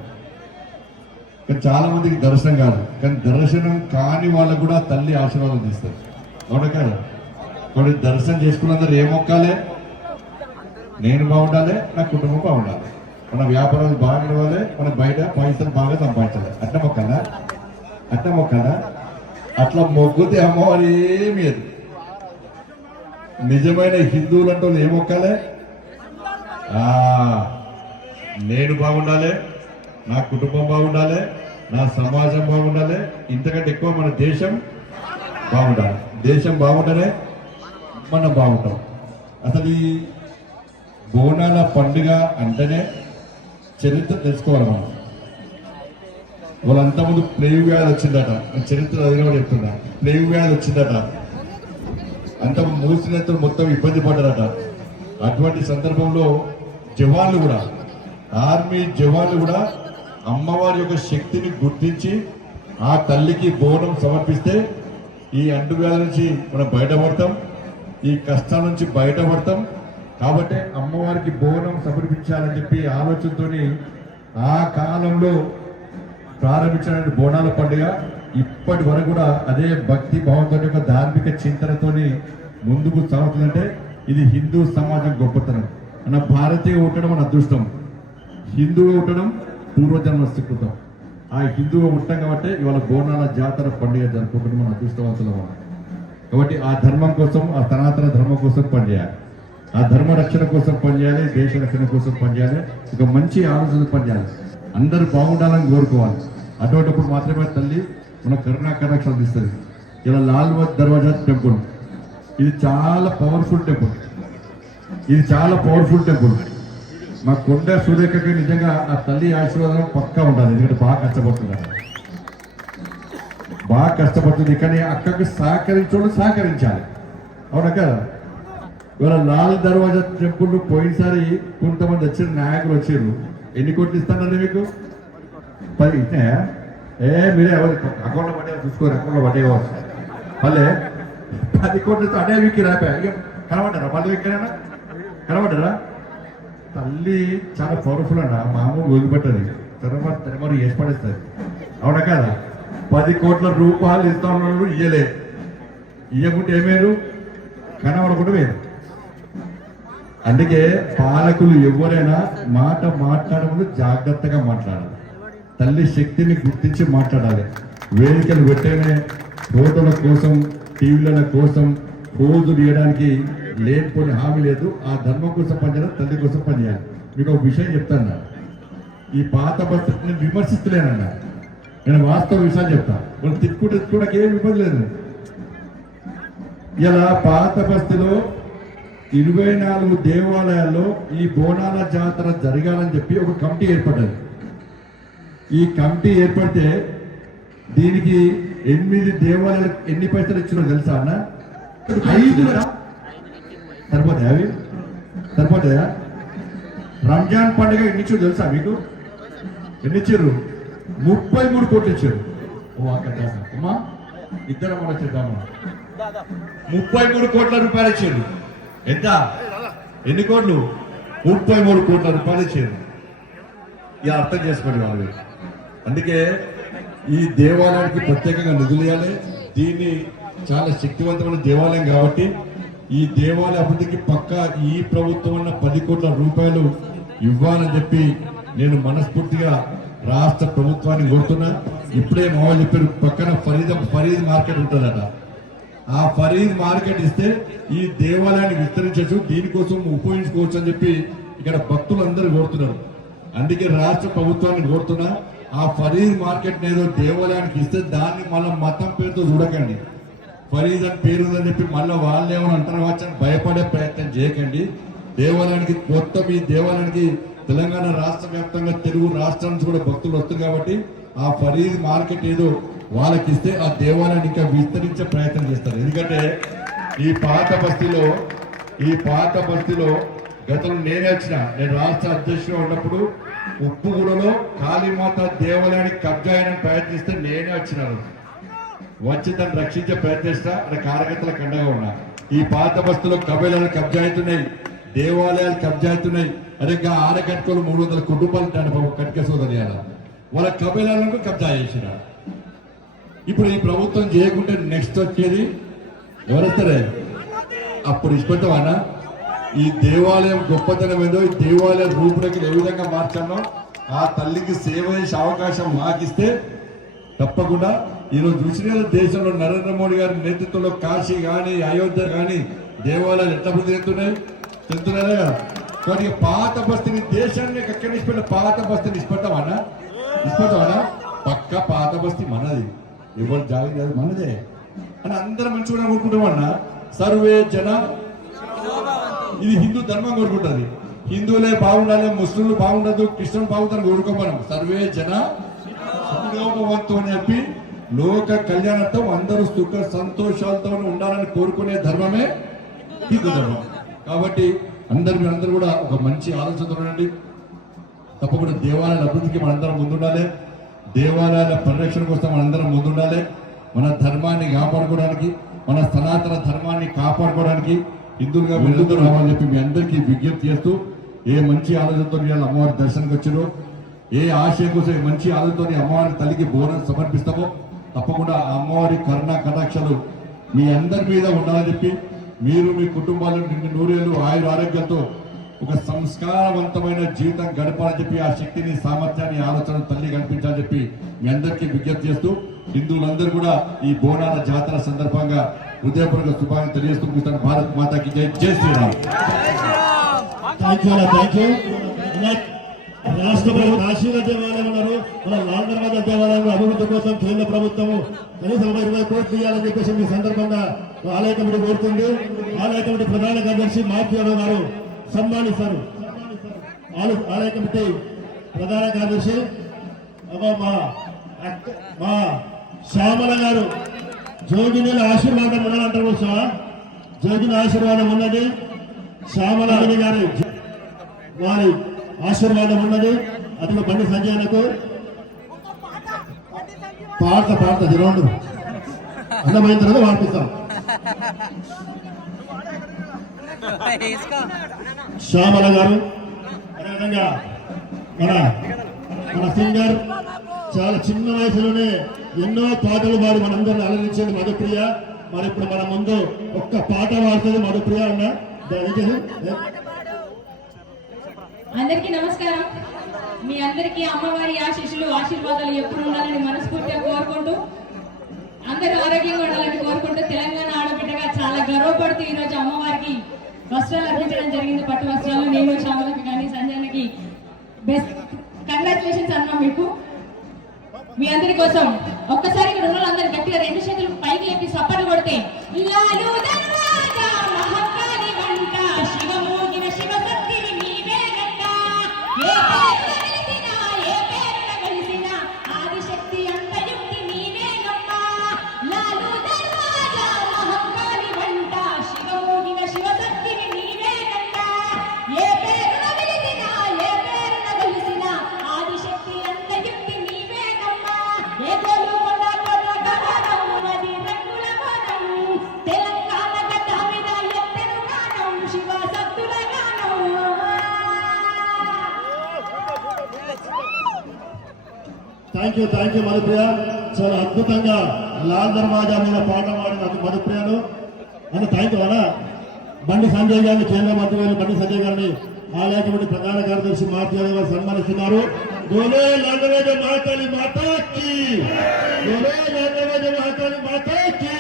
కానీ చాలా మందికి దర్శనం కాదు, కానీ దర్శనం కాని వాళ్ళకు కూడా తల్లి ఆశీర్వాదం తీస్తారు. అవునా కదా? కాబట్టి దర్శనం చేసుకున్నందరూ ఏ మొక్కాలే, నేను బాగుండాలి, నా కుటుంబం బాగుండాలి, మన వ్యాపారాలు బాగా నడవాలి, మన బయట పైసలు బాగా సంపాదించాలి. అట్లా మొక్కనా, అట్లా మొక్కనా? అట్లా మొగ్గుతే అమ్మవారు ఏమి లేదు. నిజమైన హిందువులు అంటే ఏ మొక్కాలే, నేను బాగుండాలి, నా కుటుంబం బాగుండాలి, నా సమాజం బాగుండాలి, ఇంతకంటే ఎక్కువ మన దేశం బాగుండాలి. దేశం బాగుండాలి, మనం బాగుంటాం. అసలు ఈ బోనాల పండుగ అంటేనే చరిత్ర తెలుసుకోవాలి మనం. వాళ్ళంతా ముందు ప్లేగు వ్యాధి వచ్చిందట, చరిత్ర అది కూడా చెప్తున్నా. ప్లేగు వ్యాధి వచ్చిందట, అంత మూసినంత మొత్తం ఇబ్బంది పడ్డారట. అటువంటి సందర్భంలో జవాన్లు కూడా, ఆర్మీ జవాన్లు కూడా అమ్మవారి యొక్క శక్తిని గుర్తించి ఆ తల్లికి బోనం సమర్పిస్తే ఈ అంటువ్యాధి నుంచి మనం బయటపడతాం, ఈ కష్టాల నుంచి బయటపడతాం. కాబట్టి అమ్మవారికి బోనం సమర్పించాలని చెప్పి ఆలోచనతో ఆ కాలంలో ప్రారంభించిన బోనాల పండుగ ఇప్పటి వరకు కూడా అదే భక్తి భావంతో, ధార్మిక చింతనతోని ముందుకు సాగుతుందంటే ఇది హిందూ సమాజం గొప్పతనం. మన భారతీయ ఉండడం మన అదృష్టం, హిందువుగా ఉండడం పూర్వజన్మ సుకృతం. ఆ హిందువుగా ఉంటాం కాబట్టి ఇవాళ బోనాల జాతర పండుగ జరుపుకుంటున్న మన అదృష్టవంతులం. కాబట్టి ఆ ధర్మం కోసం, ఆ సనాతన ధర్మం కోసం పనిచేయాలి, ఆ ధర్మ రక్షణ కోసం పనిచేయాలి, దేశ రక్షణ కోసం పనిచేయాలి, ఒక మంచి ఆలోచన పనిచేయాలి, అందరూ బాగుండాలని కోరుకోవాలి. అటువంటిప్పుడు మాత్రమే తల్లి మన కరుణా కటాక్షాలు ఇస్తుంది. ఇలా లాల్ దర్వాజా టెంపుల్ ఇది చాలా పవర్ఫుల్ టెంపుల్, ఇది చాలా పవర్ఫుల్ టెంపుల్. మా కొండ సూర్యకకి నిజంగా ఆ తల్లి ఆశీర్వాదం పక్కా ఉండాలి. ఎందుకంటే బాగా కష్టపడుతున్నారు, బాగా కష్టపడుతుంది. కానీ అక్కకి సహకరించాలి, అవునా కదా? ఇవాళ లాల్ దర్వాజా టెంపుల్ పోయినసారి కొంతమంది వచ్చిన నాయకులు వచ్చారు. ఎన్ని కోట్లు ఇస్తానండి మీకు? 10 ఇచ్చినాయా? మీరే అకౌంట్లో పట్టే చూసుకోరు, అకౌంట్లో పట్టేయవచ్చు. మళ్ళీ 10 కోట్లు అదే వీక్కి రాపా. ఇక కనబడ్డారా? మళ్ళీ వీక్కేనా కనబడ్డారా? తల్లి చాలా పవర్ఫుల్ అన్న, మామూలు వదిలిపెట్టది, తెరమరు వేసి పడేస్తుంది, అవునా కదా? 10 కోట్ల రూపాయలు ఇస్తాను ఇయ్యలే, ఇయ్యకుంటే ఏమేరు కనబడకుండా వేరు. అందుకే పాలకులు ఎవరైనా మాట మాట్లాడముందు జాగ్రత్తగా మాట్లాడాలి, తల్లి శక్తిని గుర్తించి మాట్లాడాలి. వేదికలు పెట్టేనే ఫోటోల కోసం, టీవీల కోసం రోజు తీయడానికి లేకపోని హామీ లేదు. ఆ ధర్మం కోసం పనిచేయాలి, తల్లి కోసం పనిచేయాలి. మీకు ఒక విషయం చెప్తాను, ఈ పాత బస్తీని విమర్శిస్తలేనన్నా, నేను వాస్తవ విషయాలు చెప్తాను. మనం తిట్టుకుంటే ఏం ఇబ్బంది లేదు. ఇలా పాత బస్తీలో 24 దేవాలయాల్లో ఈ బోనాల జాతర జరగాలని చెప్పి ఒక కమిటీ ఏర్పడ్డది. ఈ కమిటీ ఏర్పడితే దీనికి 8 దేవాలయాలకు ఎన్ని పైసలు ఇచ్చినో తెలుసా అన్న? 5 సరిపోతాయా? అవి సరిపోతాయా? రంజాన్ పండుగ ఎన్ని ఇచ్చారు తెలుసా మీకు? ఎన్ని ఇచ్చారు? 33 కోట్లు ఇచ్చారు. అమ్మా ఇద్దరు అమ్మ వచ్చేద్దామా, 33 కోట్ల రూపాయలు ఇచ్చారు. ఎంత? ఎన్ని కోట్లు? 33 కోట్ల రూపాయలు ఇచ్చారు. ఇక అర్థం చేసుకోండి వాళ్ళు. అందుకే ఈ దేవాలయానికి ప్రత్యేకంగా నిధులు ఇవ్వాలి. దీన్ని చాలా శక్తివంతమైన దేవాలయం కాబట్టి ఈ దేవాలయ అభివృద్ధికి పక్కా ఈ ప్రభుత్వం ఉన్న 10 కోట్ల రూపాయలు ఇవ్వాలని చెప్పి నేను మనస్ఫూర్తిగా రాష్ట్ర ప్రభుత్వాన్ని కోరుతున్నా. ఇప్పుడే మామూలు చెప్పారు, పక్కన ఫరీద్ మార్కెట్ ఉంటుందట. ఆ ఫరీద్ మార్కెట్ ఇస్తే ఈ దేవాలయాన్ని విస్తరించవచ్చు, దీనికోసం ఉపయోగించుకోవచ్చు అని చెప్పి ఇక్కడ భక్తులు అందరూ కోరుతున్నారు. అందుకే రాష్ట్ర ప్రభుత్వాన్ని కోరుతున్నా, ఆ ఫరీద్ మార్కెట్ ఏదో దేవాలయానికి ఇస్తే దాన్ని మళ్ళీ మతం పేరుతో చూడకండి. ఫరీద్ అని పేరు ఉందని చెప్పి మళ్ళీ వాళ్ళు ఏమైనా అంటారు వచ్చని భయపడే ప్రయత్నం చేయకండి. దేవాలయానికి మొత్తం ఈ దేవాలయానికి తెలంగాణ రాష్ట్ర వ్యాప్తంగా తెలుగు రాష్ట్రాల నుంచి కూడా భక్తులు వస్తారు కాబట్టి ఆ ఫరీద్ మార్కెట్ ఏదో వాళ్ళకి ఇస్తే ఆ దేవాలయాన్ని ఇంకా విస్తరించే ప్రయత్నం చేస్తారు. ఎందుకంటే ఈ పాత బస్తీలో గతంలో నేనే వచ్చిన, నేను రాష్ట్ర అధ్యక్షుడు ఉన్నప్పుడు ఉప్పుగూడలో కాళీమాత దేవాలయానికి కబ్జా అయిన ప్రయత్నిస్తే నేనే వచ్చినాను, వచ్చి దాన్ని రక్షించే ప్రయత్నిస్తా. అక్కడ కార్యకర్తలకు అండగా ఉన్నా. ఈ పాత బస్తీలో కబేలాలు కబ్జా అవుతున్నాయి, దేవాలయాలు కబ్జా అవుతున్నాయి. అదే ఇంకా ఆరకట్టుకోలు 300 కుటుంబాలు కట్కే సోదరియాల వాళ్ళ కబేలాలకు కబ్జా చేసినారు. ఇప్పుడు ఈ ప్రభుత్వం చేయకుంటే నెక్స్ట్ వచ్చేది ఎవరెత్తారే? అప్పుడు ఇష్టపడతామన్నా. ఈ దేవాలయం గొప్పతనం ఏదో, ఈ దేవాలయ రూపురేఖలు ఏ విధంగా మార్చాలో ఆ తల్లికి సేవ చేసే అవకాశం మాకిస్తే తప్పకుండా ఈరోజు చూసిన దేశంలో నరేంద్ర మోడీ గారి నేతృత్వంలో కాశీ కానీ అయోధ్య కానీ దేవాలయాలు ఎట్లా అభివృద్ధి చెందుతున్నారా కదా. కానీ పాత బస్తీని దేశాన్ని ఎక్కడ ఇష్టపడిన పాత బస్తీని ఇష్టపడతామన్నా పక్క పాత బస్తీ మనది, ఎవరు జాగ్రత్త కాదు మనదే అని అందరం మంచిగా కోరుకుంటామన్నా. సర్వే జన, ఇది హిందూ ధర్మం కోరుకుంటుంది. హిందువులే బాగుండాలి, ముస్లింలు బాగుండదు, క్రిస్టియన్ బాగుంటారని కోరుకోమనం. సర్వే జన సుఖినోభవంతు అని చెప్పి లోక కళ్యాణత్వం అందరూ సుఖ సంతోషాలతో ఉండాలని కోరుకునే ధర్మమే హిందూ ధర్మం. కాబట్టి అందరూ కూడా ఒక మంచి ఆలోచనతో ఉండండి. తప్పకుండా దేవాలయాల అభివృద్ధికి మనందరం ముందుండాలి, దేవాలయాల పరిరక్షణ కోసం మనందరం ముందుండాలి. మన ధర్మాన్ని కాపాడుకోవడానికి, మన సనాతన ధర్మాన్ని కాపాడుకోవడానికి హిందువులుగా ముందుకు రావాలని చెప్పి మీ అందరికీ విజ్ఞప్తి చేస్తూ, ఏ మంచి ఆలోచనతో అమ్మవారి దర్శనానికి వచ్చారో, ఏ ఆశయం కోసం మంచి ఆలోచనతో అమ్మవారి తల్లికి బోనం సమర్పిస్తామో తప్పకుండా ఆ అమ్మవారి కరుణా కటాక్షాలు మీ అందరి మీద ఉండాలని చెప్పి మీరు మీ కుటుంబాలను నిండు నూరేళ్లు ఆయుర ఆరోగ్యంతో ఒక సంస్కారవంతమైన జీవితం గడపాలని చెప్పి ఆ శక్తిని, సామర్థ్యాన్ని, ఆలోచన తల్లి కల్పించాలని చెప్పి మీ అందరికీ విజ్ఞప్తి చేస్తూ హిందువులందరూ కూడా ఈ బోనాల జాతర సందర్భంగా హృదయపూర్వక శుభాకాంక్షలు తెలియజేస్తూ ముగిస్తాను. భారత్ మాతాకి జై. జై శ్రీరామ్. Thank you. రాష్ట్ర ప్రభుత్వం కాశీల దేవాలయం ఉన్నారు, మన లాల్ దర్వాజా దేవాలయం అభివృద్ధి కోసం కేంద్ర ప్రభుత్వము కనీసం 20 కోట్లు ఇవ్వాలని చెప్పేసి ఈ సందర్భంగా ఆలయ కమిటీ కోరుతుంది. ఆలయ కమిటీ ప్రధాన కార్యదర్శి మారుతి యాదవ్ గారు సన్మానిస్తారు. ఆలయ కమిటీ ప్రధాన కార్యదర్శి మా శ్యామల గారు జోగినీల ఆశీర్వాదం ఉండాలంటారు సార్. జోగిని ఆశీర్వాదం ఉన్నది, శ్యామల గారి వారి ఆశీర్వాదం ఉన్నది. అతను బండి సంజయనకు పాడతా రెండు అందమైన తర్వాత వాడిపిస్తాం. శ్యామల గారు అదేవిధంగా మన సింగర్ చాలా చిన్న వయసులోనే ఎన్నో పాటలు పాడి మనందరిని అలరించింది మధుప్రియ. మరి ఇప్పుడు మన ముందు ఒక్క పాట పాడుతుంది మధుప్రియ. ఉన్నా అందరికీ నమస్కారం. మీ అందరికీ అమ్మవారి ఆశీస్సులు, ఆశీర్వాదాలు ఎప్పుడు ఉండాలని మనస్ఫూర్తిగా కోరుకుంటూ, అందరూ ఆరోగ్యంగా ఉండాలని కోరుకుంటూ, తెలంగాణ ఆడబిడ్డగా చాలా గర్వపడుతూ ఈరోజు అమ్మవారికి వస్త్రాలు అందించడం జరిగింది. పట్టు వస్త్రాలు. నేను శ్యామలకి కానీ సంజయనకి బెస్ట్ కంగ్రాచులేషన్స్ అన్నా మీకు. మీ అందరి కోసం ఒక్కసారి ఇక్కడ ఉన్న అందరు గట్టిగా 2 చేతులు పైకి ఎత్తి సప్పట్లు కొడితే లాలు దర్వాజా మహంకాళి వంట శివమోగిన శివశక్తిని నీవే గంట ఏ పేరున వెలిసినా ఏ పేరున వెలిసినా ఆదిశక్తి అంతయుక్తి నీవే గంట లాలు దర్వాజా మహంకాళి వంట శివమోగిన శివశక్తిని నీవే గంట ఏ పేరున వెలిసినా ఏ పేరున వెలిసినా ఆదిశక్తి అంతయుక్తి నీవే గంట ఏ గోలుకొండ కోట గగనం నది రంగుల వనం తెలంగాణ గడ్డ మీద ఎత్తెను గానం శివ సత్తుల గానం. Thank you Madhupriya. చాలా అద్భుతంగా లాల్ దర్వాజా మీద పాట పాడిన మధుప్రియను అని థ్యాంక్ యూ అన్నా. బండి సంజయ్ గారిని, కేంద్ర మంత్రి గారు బండి సంజయ్ గారిని ఆలయ కమిటీ ప్రధాన కార్యదర్శి మారుతి యాదవ్ గారు సన్మానిస్తున్నారు. గోలే లాల్ దర్వాజా మహాకాళి మాతాకి, గోలే లాల్ దర్వాజా మహాకాళి మాతాకి.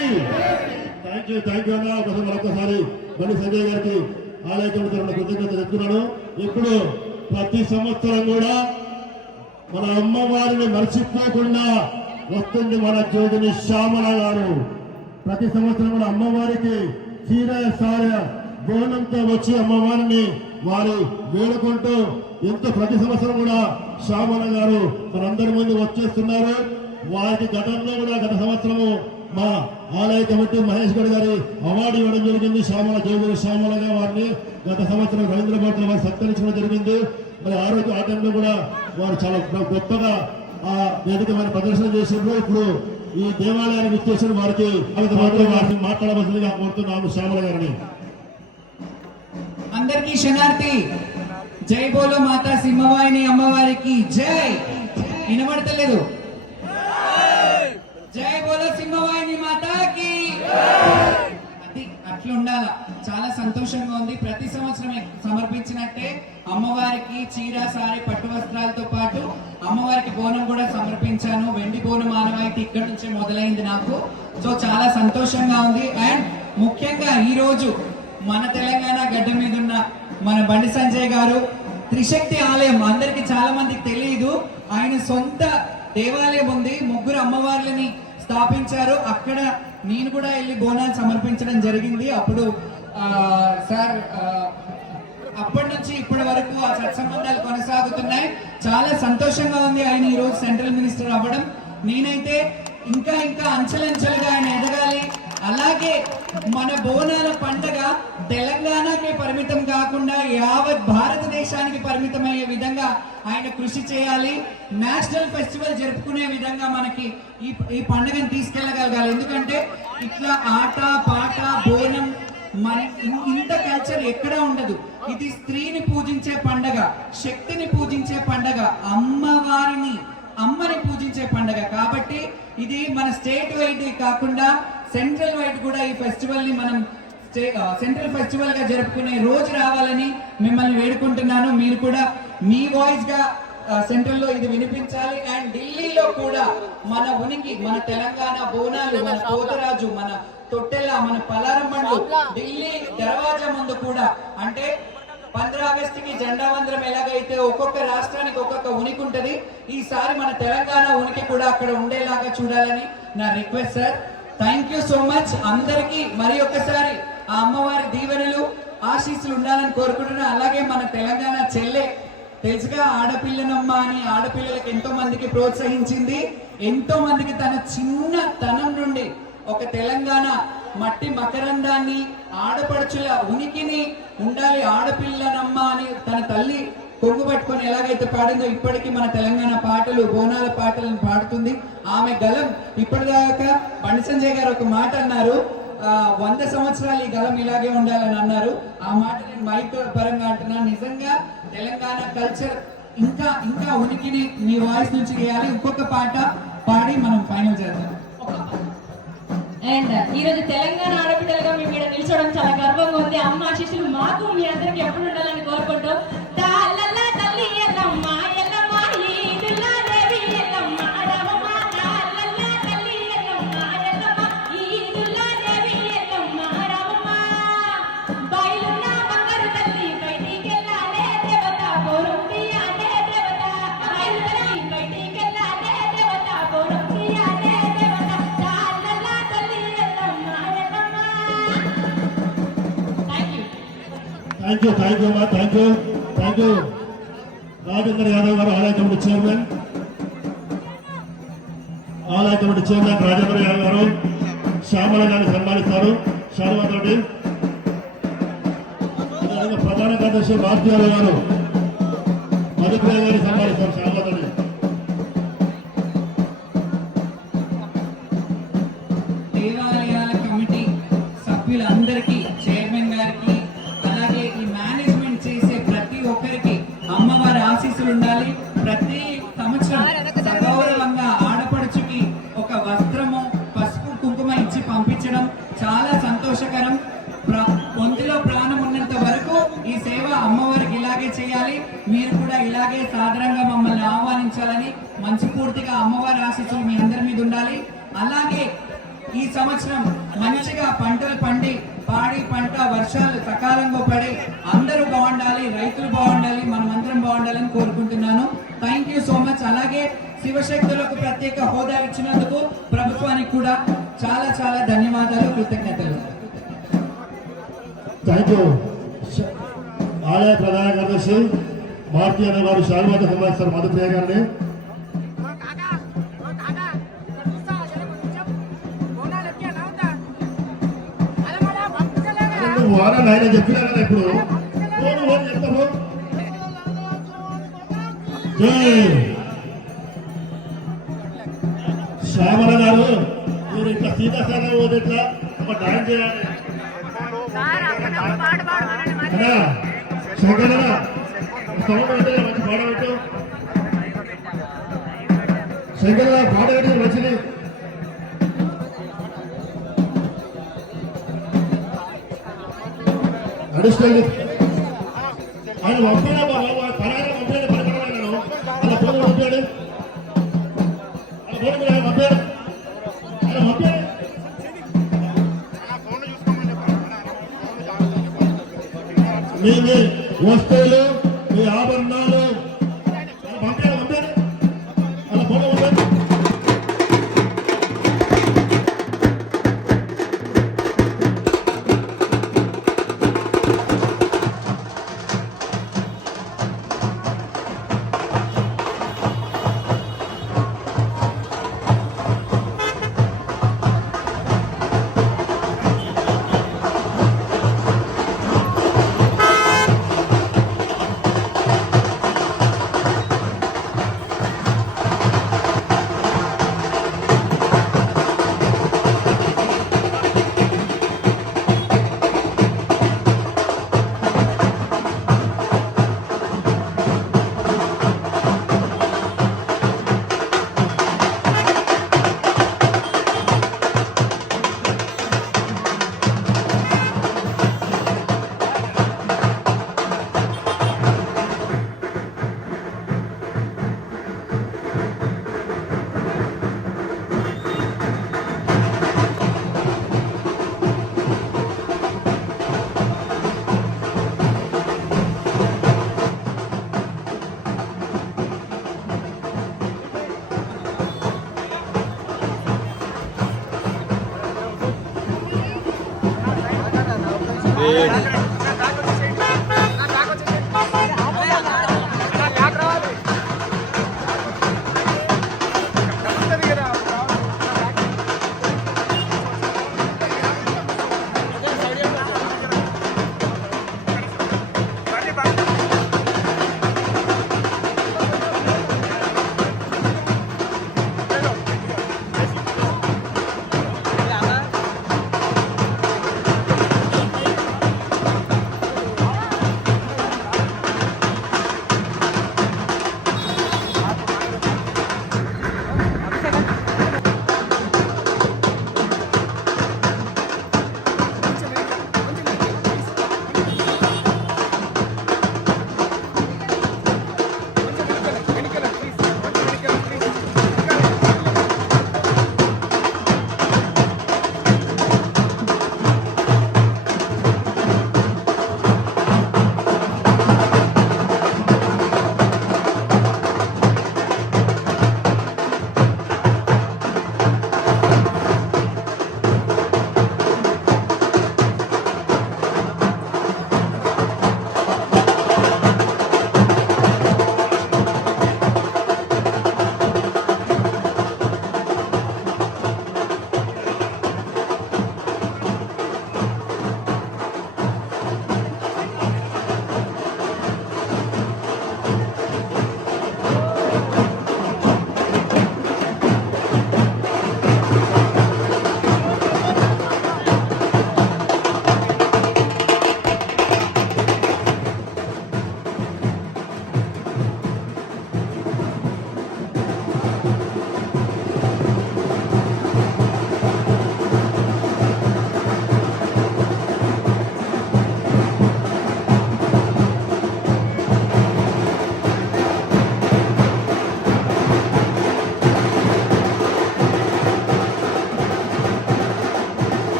థ్యాంక్ యూ అన్నా. ఒకసారి మరొకసారి బండి సంజయ్ గారికి ఆలయ కమిటీ కృతజ్ఞతలు చెప్తున్నాను. ఇప్పుడు ప్రతి సంవత్సరం కూడా మన అమ్మవారిని మర్చిపోకుండా వస్తుంది మన జోగిని శ్యామల గారు. ప్రతి సంవత్సరం కూడా అమ్మవారికి చీర సార బోనంతో వచ్చి అమ్మవారిని వారి వేడుకుంటూ ప్రతి సంవత్సరం కూడా శ్యామల గారు మనందరి ముందు వచ్చేస్తున్నారు. వారికి గతంలో కూడా గత సంవత్సరము మా ఆలయ కమిటీ మహేష్ గౌడ్ గారి అవార్డు ఇవ్వడం జరిగింది. జోగిని శ్యామలగా వారిని గత సంవత్సరం రవీంద్రబాద్ లో వారు సత్కరించడం జరిగింది. మరి ఆ టైంలో కూడా వారు చాలా గొప్పగా ఆ వేదికమైన ప్రదర్శన చేసిండ్రు. ఇప్పుడు ఈ దేవాలయానికి ఇచ్చేసిన వారికి వారిని మాట్లాడవలసిందిగా కోరుతున్నాము శ్యామల గారిని. అందరికీ శనార్థి. జై బోలో మాతా సింహవాహిని అమ్మవారికి జై. వినబడతలేదు. జై బోలో సింహవాహిని మాతాకి. అది అట్లా ఉండాల. చాలా సంతోషంగా ఉంది. ప్రతి సంవత్సరం సమర్పించినట్టే అమ్మవారికి చీర సారీ పట్టు వస్త్రాలతో పాటు అమ్మవారికి బోనం కూడా సమర్పించాను. వెండి బోనం ఆనవాయితీ ఇక్కడ నుంచే మొదలైంది నాకు. సో చాలా సంతోషంగా ఉంది. అండ్ ముఖ్యంగా ఈ రోజు మన తెలంగాణ గడ్డ మీద ఉన్న మన బండి సంజయ్ గారు త్రిశక్తి ఆలయం అందరికి చాలా మందికి తెలియదు. ఆయన సొంత దేవాలయం ఉంది. 3 అమ్మవార్లని స్థాపించారు. అక్కడ నేను కూడా వెళ్ళి బోనాలు సమర్పించడం జరిగింది. అప్పుడు సార్ అప్పటి నుంచి ఇప్పటి వరకు ఆ సత్సంబంధాలు కొనసాగుతున్నాయి. చాలా సంతోషంగా ఉంది ఆయన ఈ రోజు సెంట్రల్ మినిస్టర్ అవ్వడం. నేనైతే ఇంకా అంచెలంచెలుగా ఆయన ఎదగాలి. అలాగే మన బోనాల పండగ తెలంగాణకే పరిమితం కాకుండా యావత్ భారతదేశానికి పరిమితమయ్యే విధంగా ఆయన కృషి చేయాలి. నేషనల్ ఫెస్టివల్ జరుపుకునే విధంగా మనకి ఈ పండుగను తీసుకెళ్ళగలగాలి. ఎందుకంటే ఇట్లా ఆట పాట బోనం మన ఇంత కల్చర్ ఎక్కడా ఉండదు. ఇది స్త్రీని పూజించే పండగ, శక్తిని పూజించే పండగ, అమ్మని పూజించే పండగ. కాబట్టి ఇది మన స్టేట్ వైడ్ కాకుండా సెంట్రల్ వైడ్ కూడా ఈ ఫెస్టివల్ ని మనం సెంట్రల్ ఫెస్టివల్ గా జరుపుకునే రోజు రావాలని మిమ్మల్ని వేడుకుంటున్నాను. మీరు కూడా మీ వాయిస్ గా సెంట్రల్ లో ఇది వినిపించాలి. అండ్ ఢిల్లీలో కూడా మన ఉనికి, మన తెలంగాణ బోనాలు, మన పోతరాజు, మన తొట్టెల, మన పలారం బండ్లు ఢిల్లీ దర్వాజా ముందు కూడా, అంటే 15 ఆగస్టుకి జెండా వందరం ఎలాగైతే ఒక్కొక్క రాష్ట్రానికి ఒక్కొక్క ఉనికి ఉంటది, ఈసారి మన తెలంగాణ ఉనికి కూడా అక్కడ ఉండేలాగా చూడాలని నా request sir. Thank you so much. అందరికీ మరి ఒక్కసారి ఆ అమ్మవారి దీవెనలు ఆశీస్సులు ఉండాలని కోరుకుంటున్నా. అలాగే మన తెలంగాణ చెల్లె తెలుసుగా, ఆడపిల్లనమ్మ అని ఆడపిల్లలకు ఎంతో మందికి ప్రోత్సహించింది, ఎంతో మందికి తన చిన్న తనం నుండి ఒక తెలంగాణ మట్టి మకరందాన్ని, ఆడపడుచుల ఉనికిని ఉండాలి ఆడపిల్లనమ్మ అని తన తల్లి కొంగు పట్టుకొని ఎలాగైతే పాడిందో ఇప్పటికీ మన తెలంగాణ పాటలు, బోనాల పాటలను పాడుతుంది. ఆమె గలం ఇప్పటిదాకా బండి సంజయ్ గారు ఒక మాట అన్నారు, 100 సంవత్సరాలు ఈ గలం ఇలాగే ఉండాలని అన్నారు. ఆ మాట నేను మైక్ పరంగా అంటున్నాను. నిజంగా తెలంగాణ కల్చర్ ఇంకా ఇంకా ఉనికిని మీ వాయిస్ నుంచి చేయాలి. ఇంకొక పాట పాడి మనం ఫైనల్ చేద్దాం. అండ్ ఈరోజు తెలంగాణ ఆడపిల్లలుగా మేము ఇక్కడ నిల్చోవడం చాలా గర్వంగా ఉంది. అమ్మ ఆశీస్సులు మాకు మీ అందరికి ఎప్పుడు ఉండాలని కోరుకుంటూ తల్లి ఎల్లమ్మ ఎల్లమ్మ ఈదుల్లా దేవి ఎల్లమ్మ రమమ్మ తల్లి ఎల్లమ్మ ఎల్లమ్మ ఈదుల్లా దేవి ఎల్లమ్మ రమమ్మ బయలున్న బంగారు తల్లి బయటికెళ్ళాలే దేవత గౌరవ్యాలే దేవత బయలు తల్లి బయటికెళ్ళాలే దేవత గౌరవ్యాలే దేవత తల్లి Yellamma Yellamma. Thank you. Thank you అమ్మా, థ్యాంక్ యూ. రాజేంద్ర యాదవ్ గారు ఆలయ కమిటీ చైర్మన్, ఆలయ కమిటీ చైర్మన్ రాజేంద్ర యాదవ్ గారు శ్యామల గారిని సన్మానిస్తారు. శారదాతోటి ప్రధాన కార్యదర్శి భారతీయాల గారు మధుప్రియ గారిని సన్మానిస్తారు. శారదాతోటి దేవాలయాల కమిటీ సభ్యులందరికీ, చైర్మన్ గారికి, అలాగే ఈ మేనేజ్మెంట్ చేసే ప్రతి ఒక్కరికి అమ్మవారి ఆశీస్సులు ఉండాలి. ప్రతి సంవత్సరం సగౌరవంగా ఆడపడుచుకి ఒక వస్త్రము, పసుపు, కుంకుమ ఇచ్చి పంపించడం చాలా సంతోషకరం. ఒంటిలో ప్రాణం ఉన్నంత వరకు ఈ సేవ అమ్మవారికి ఇలాగే చేయాలి. మీరు కూడా ఇలాగే సాధారణంగా మమ్మల్ని ఆహ్వానించాలని మనస్ఫూర్తిగా అమ్మవారి ఆశీస్సులు మీ అందరి మీద ఉండాలి. అలాగే ఈ సంవత్సరం మంచిగా పంటలు పండి, పాడి పంట వర్షాలు సకాలంగా పడి అందరూ బాగుండాలి, రైతులు బాగుండాలి, మనమందరం బాగుండాలని కోరుకుంటున్నాను. Thank you so much. అలాగే శివశక్తులకు ప్రత్యేక హోదా ఇచ్చినందుకు ప్రభుత్వానికి కూడా చాలా చాలా ధన్యవాదాలు, కృతజ్ఞతలు. Thank you. ఆలయ ప్రధాన కార్యదర్శి భారతీయ గారు శారదాతో సన్మానిస్తారు మధుప్రియ గారిని. వారాలు ఆయన చెప్పినా కదా ఇప్పుడు చెప్తాము. శ్యామల గారు మీరు ఇట్లా సీతాసాగర్ పోతే ఇట్లా ఒక డాన్స్ చేయాలి. శంకర సౌండ్ అంటే మంచి పాట పెట్టు. శంకర పాట పెట్టి మంచిది. అడిషనల్ ఆయన పంపినా పరాగా పంపాడు, పరిపాలన అలా ఫోన్ పంపాడు, అలా ఫోన్ పంపాడు, అలా పంపాడు. మీ వస్తువులు, మీ ఆభరణాలు పంపాడు, అలా ఫోన్ పంపాడు.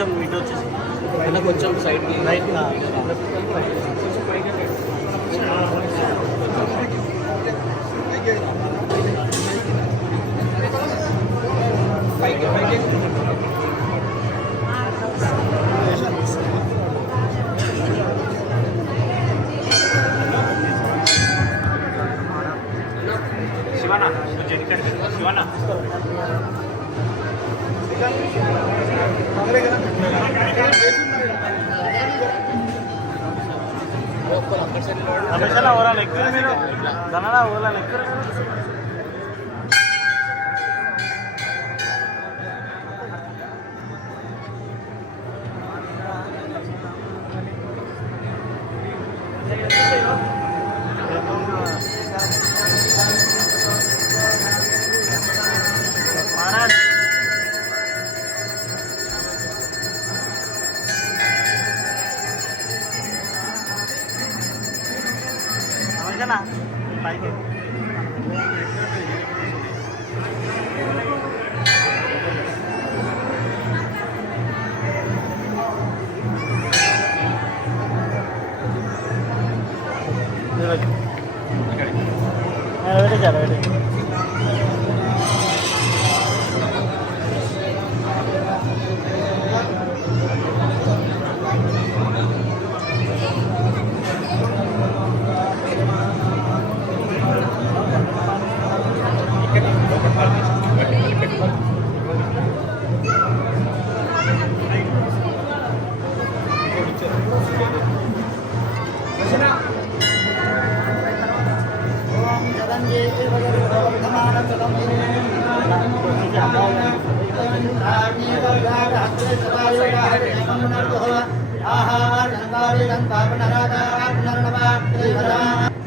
కొంచెం ఇటు వచ్చేసి కొంచెం సైడ్ రైట్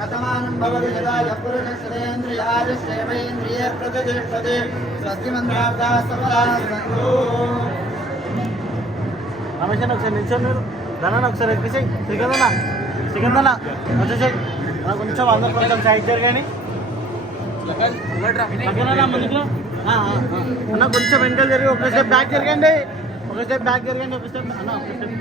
शतमानं भवति यदा यपुरुषेन्द्रियादिश्रेवेन्द्रिये प्रतिष्ठते स्वस्तिमन्त्राब्दास्तपदास्तु రమేష్ ఒకసారి నిల్చొని మీరు ధనాన్ని ఒకసారి ఎక్కించి శ్రీకందన వచ్చేసాయి కొంచెం అందరు కొంచెం సైడ్ జరగండి ముందుకు అన్న కొంచెం వెనకాల జరిగి ఒక స్టెప్ బ్యాక్ జరగండి ఒక స్టెప్ బ్యాక్ జరగండి ఒక స్టెప్ అన్న ఒక స్టెప్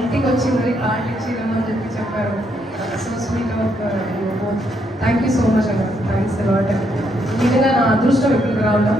ఇంటికి వచ్చి మరి కార్డు ఇచ్చి రమ్మని చెప్పి చెప్పారు. So sweet of thank you so much అన్న. Thanks a lot. నిజంగా నా అదృష్టం ఇక్కడికి రావడం.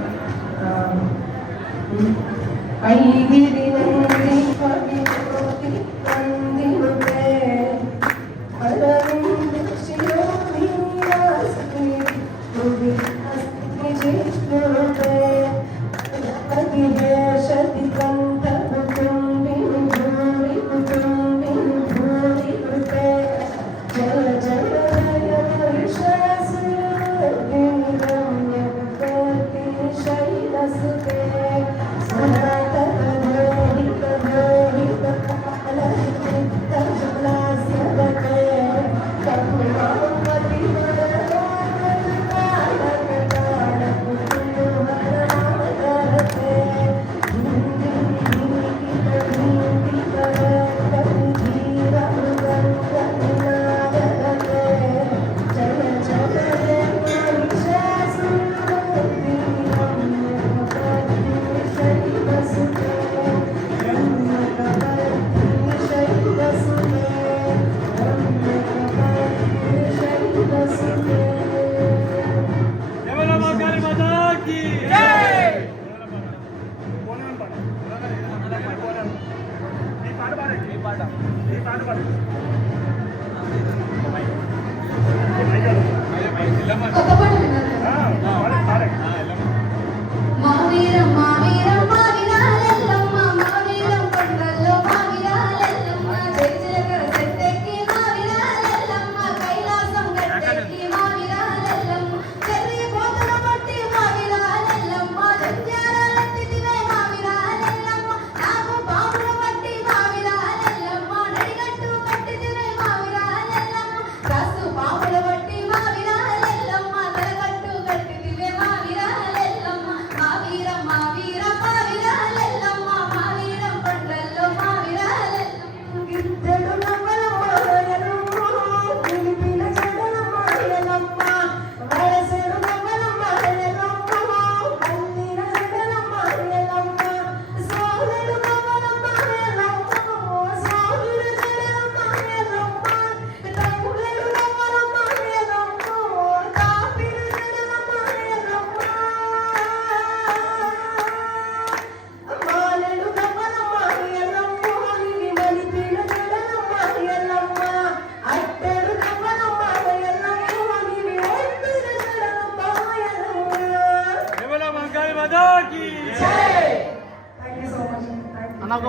పాముల బట్టి మావిరాలెల్లమ్మ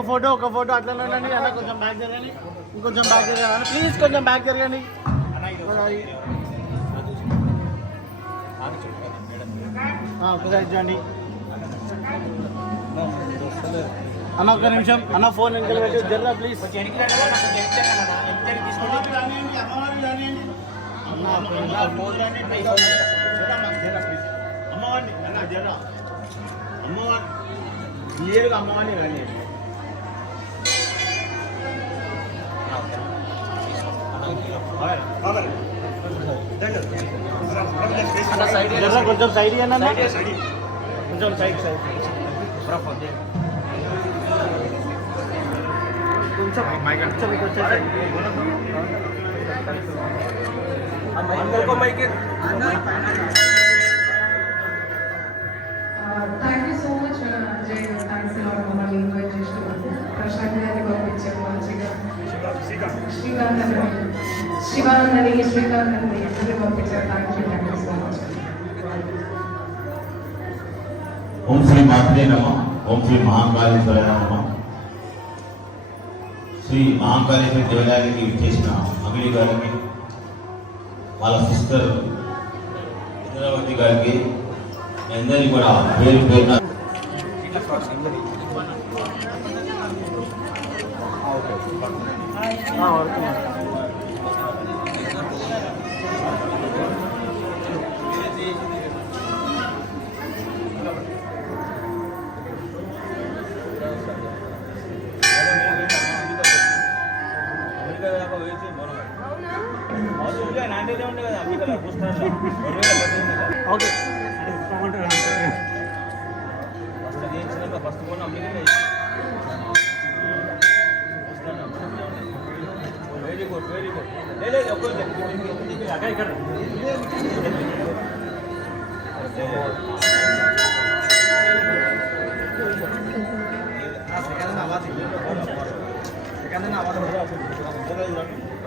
ఫోటో అట్లనే ఉండండి అన్న. కొంచెం బ్యాక్ జరగండి, ఇంకొంచెం బ్యాక్ జరగండి ప్లీజ్, కొంచెం బ్యాక్ జరగండి. ఒకసారి చూడండి అన్న, ఒక్క నిమిషం అన్న, ఫోన్ వెనకాల పెట్టి జర్రా ప్లీజ్. అమ్మవాడిని అన్న జర్రా, అమ్మవాడిని క్లియర్గా అమ్మవాడిని కానీ కొంచెం సైడ్ అన్న, కొంచెం side thank you so much Ajay, thanks a lot మమ్మల్ని ఇన్వైట్ చేస్తూ ప్రశాంత్ గారిని పంపించారు మంచిగా, శ్రీకాంత్ శివానందని శ్రీకాంత్ అని అందరూ పంపించారు. Thank you so much. ఓం శ్రీ మాత్రే నమః. ఓం శ్రీ మహాకాళేశ్వరాయ నమః. శ్రీ మహాకాళేశ్వర దేవాలయానికి ఇచ్చేసిన అమిలి గారికి, వాళ్ళ సిస్టర్ ఇంద్రావతి గారికి, అందరికీ కూడా పేరు పేరున ఓకే వెరీ గుడ్ ఇక్కడ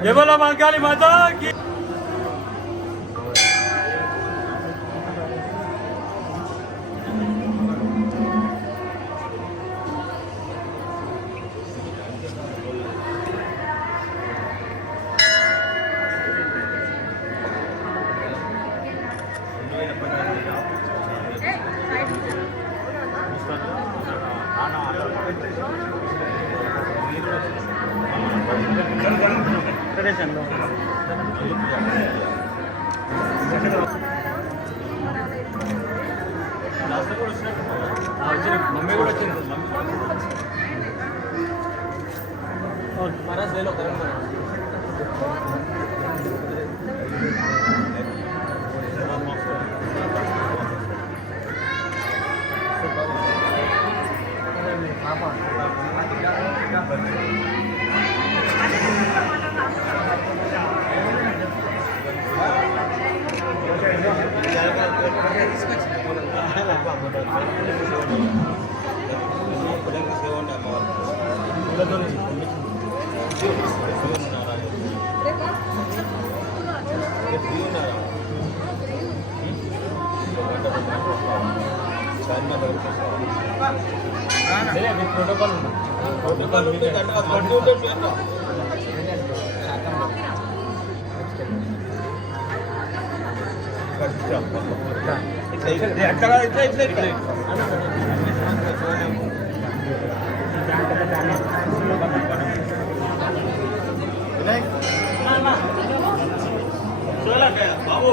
జై బోలో మహాకాళి మాతాకి. మమ్మీ కూడా వచ్చింది. మహారాజ్ వేలో ప్రోటోకాల్ బాబు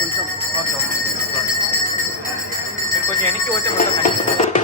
కొంచెం కొంచెం వెనక్కి వచ్చే మొత్తం కనిపిస్తుంది.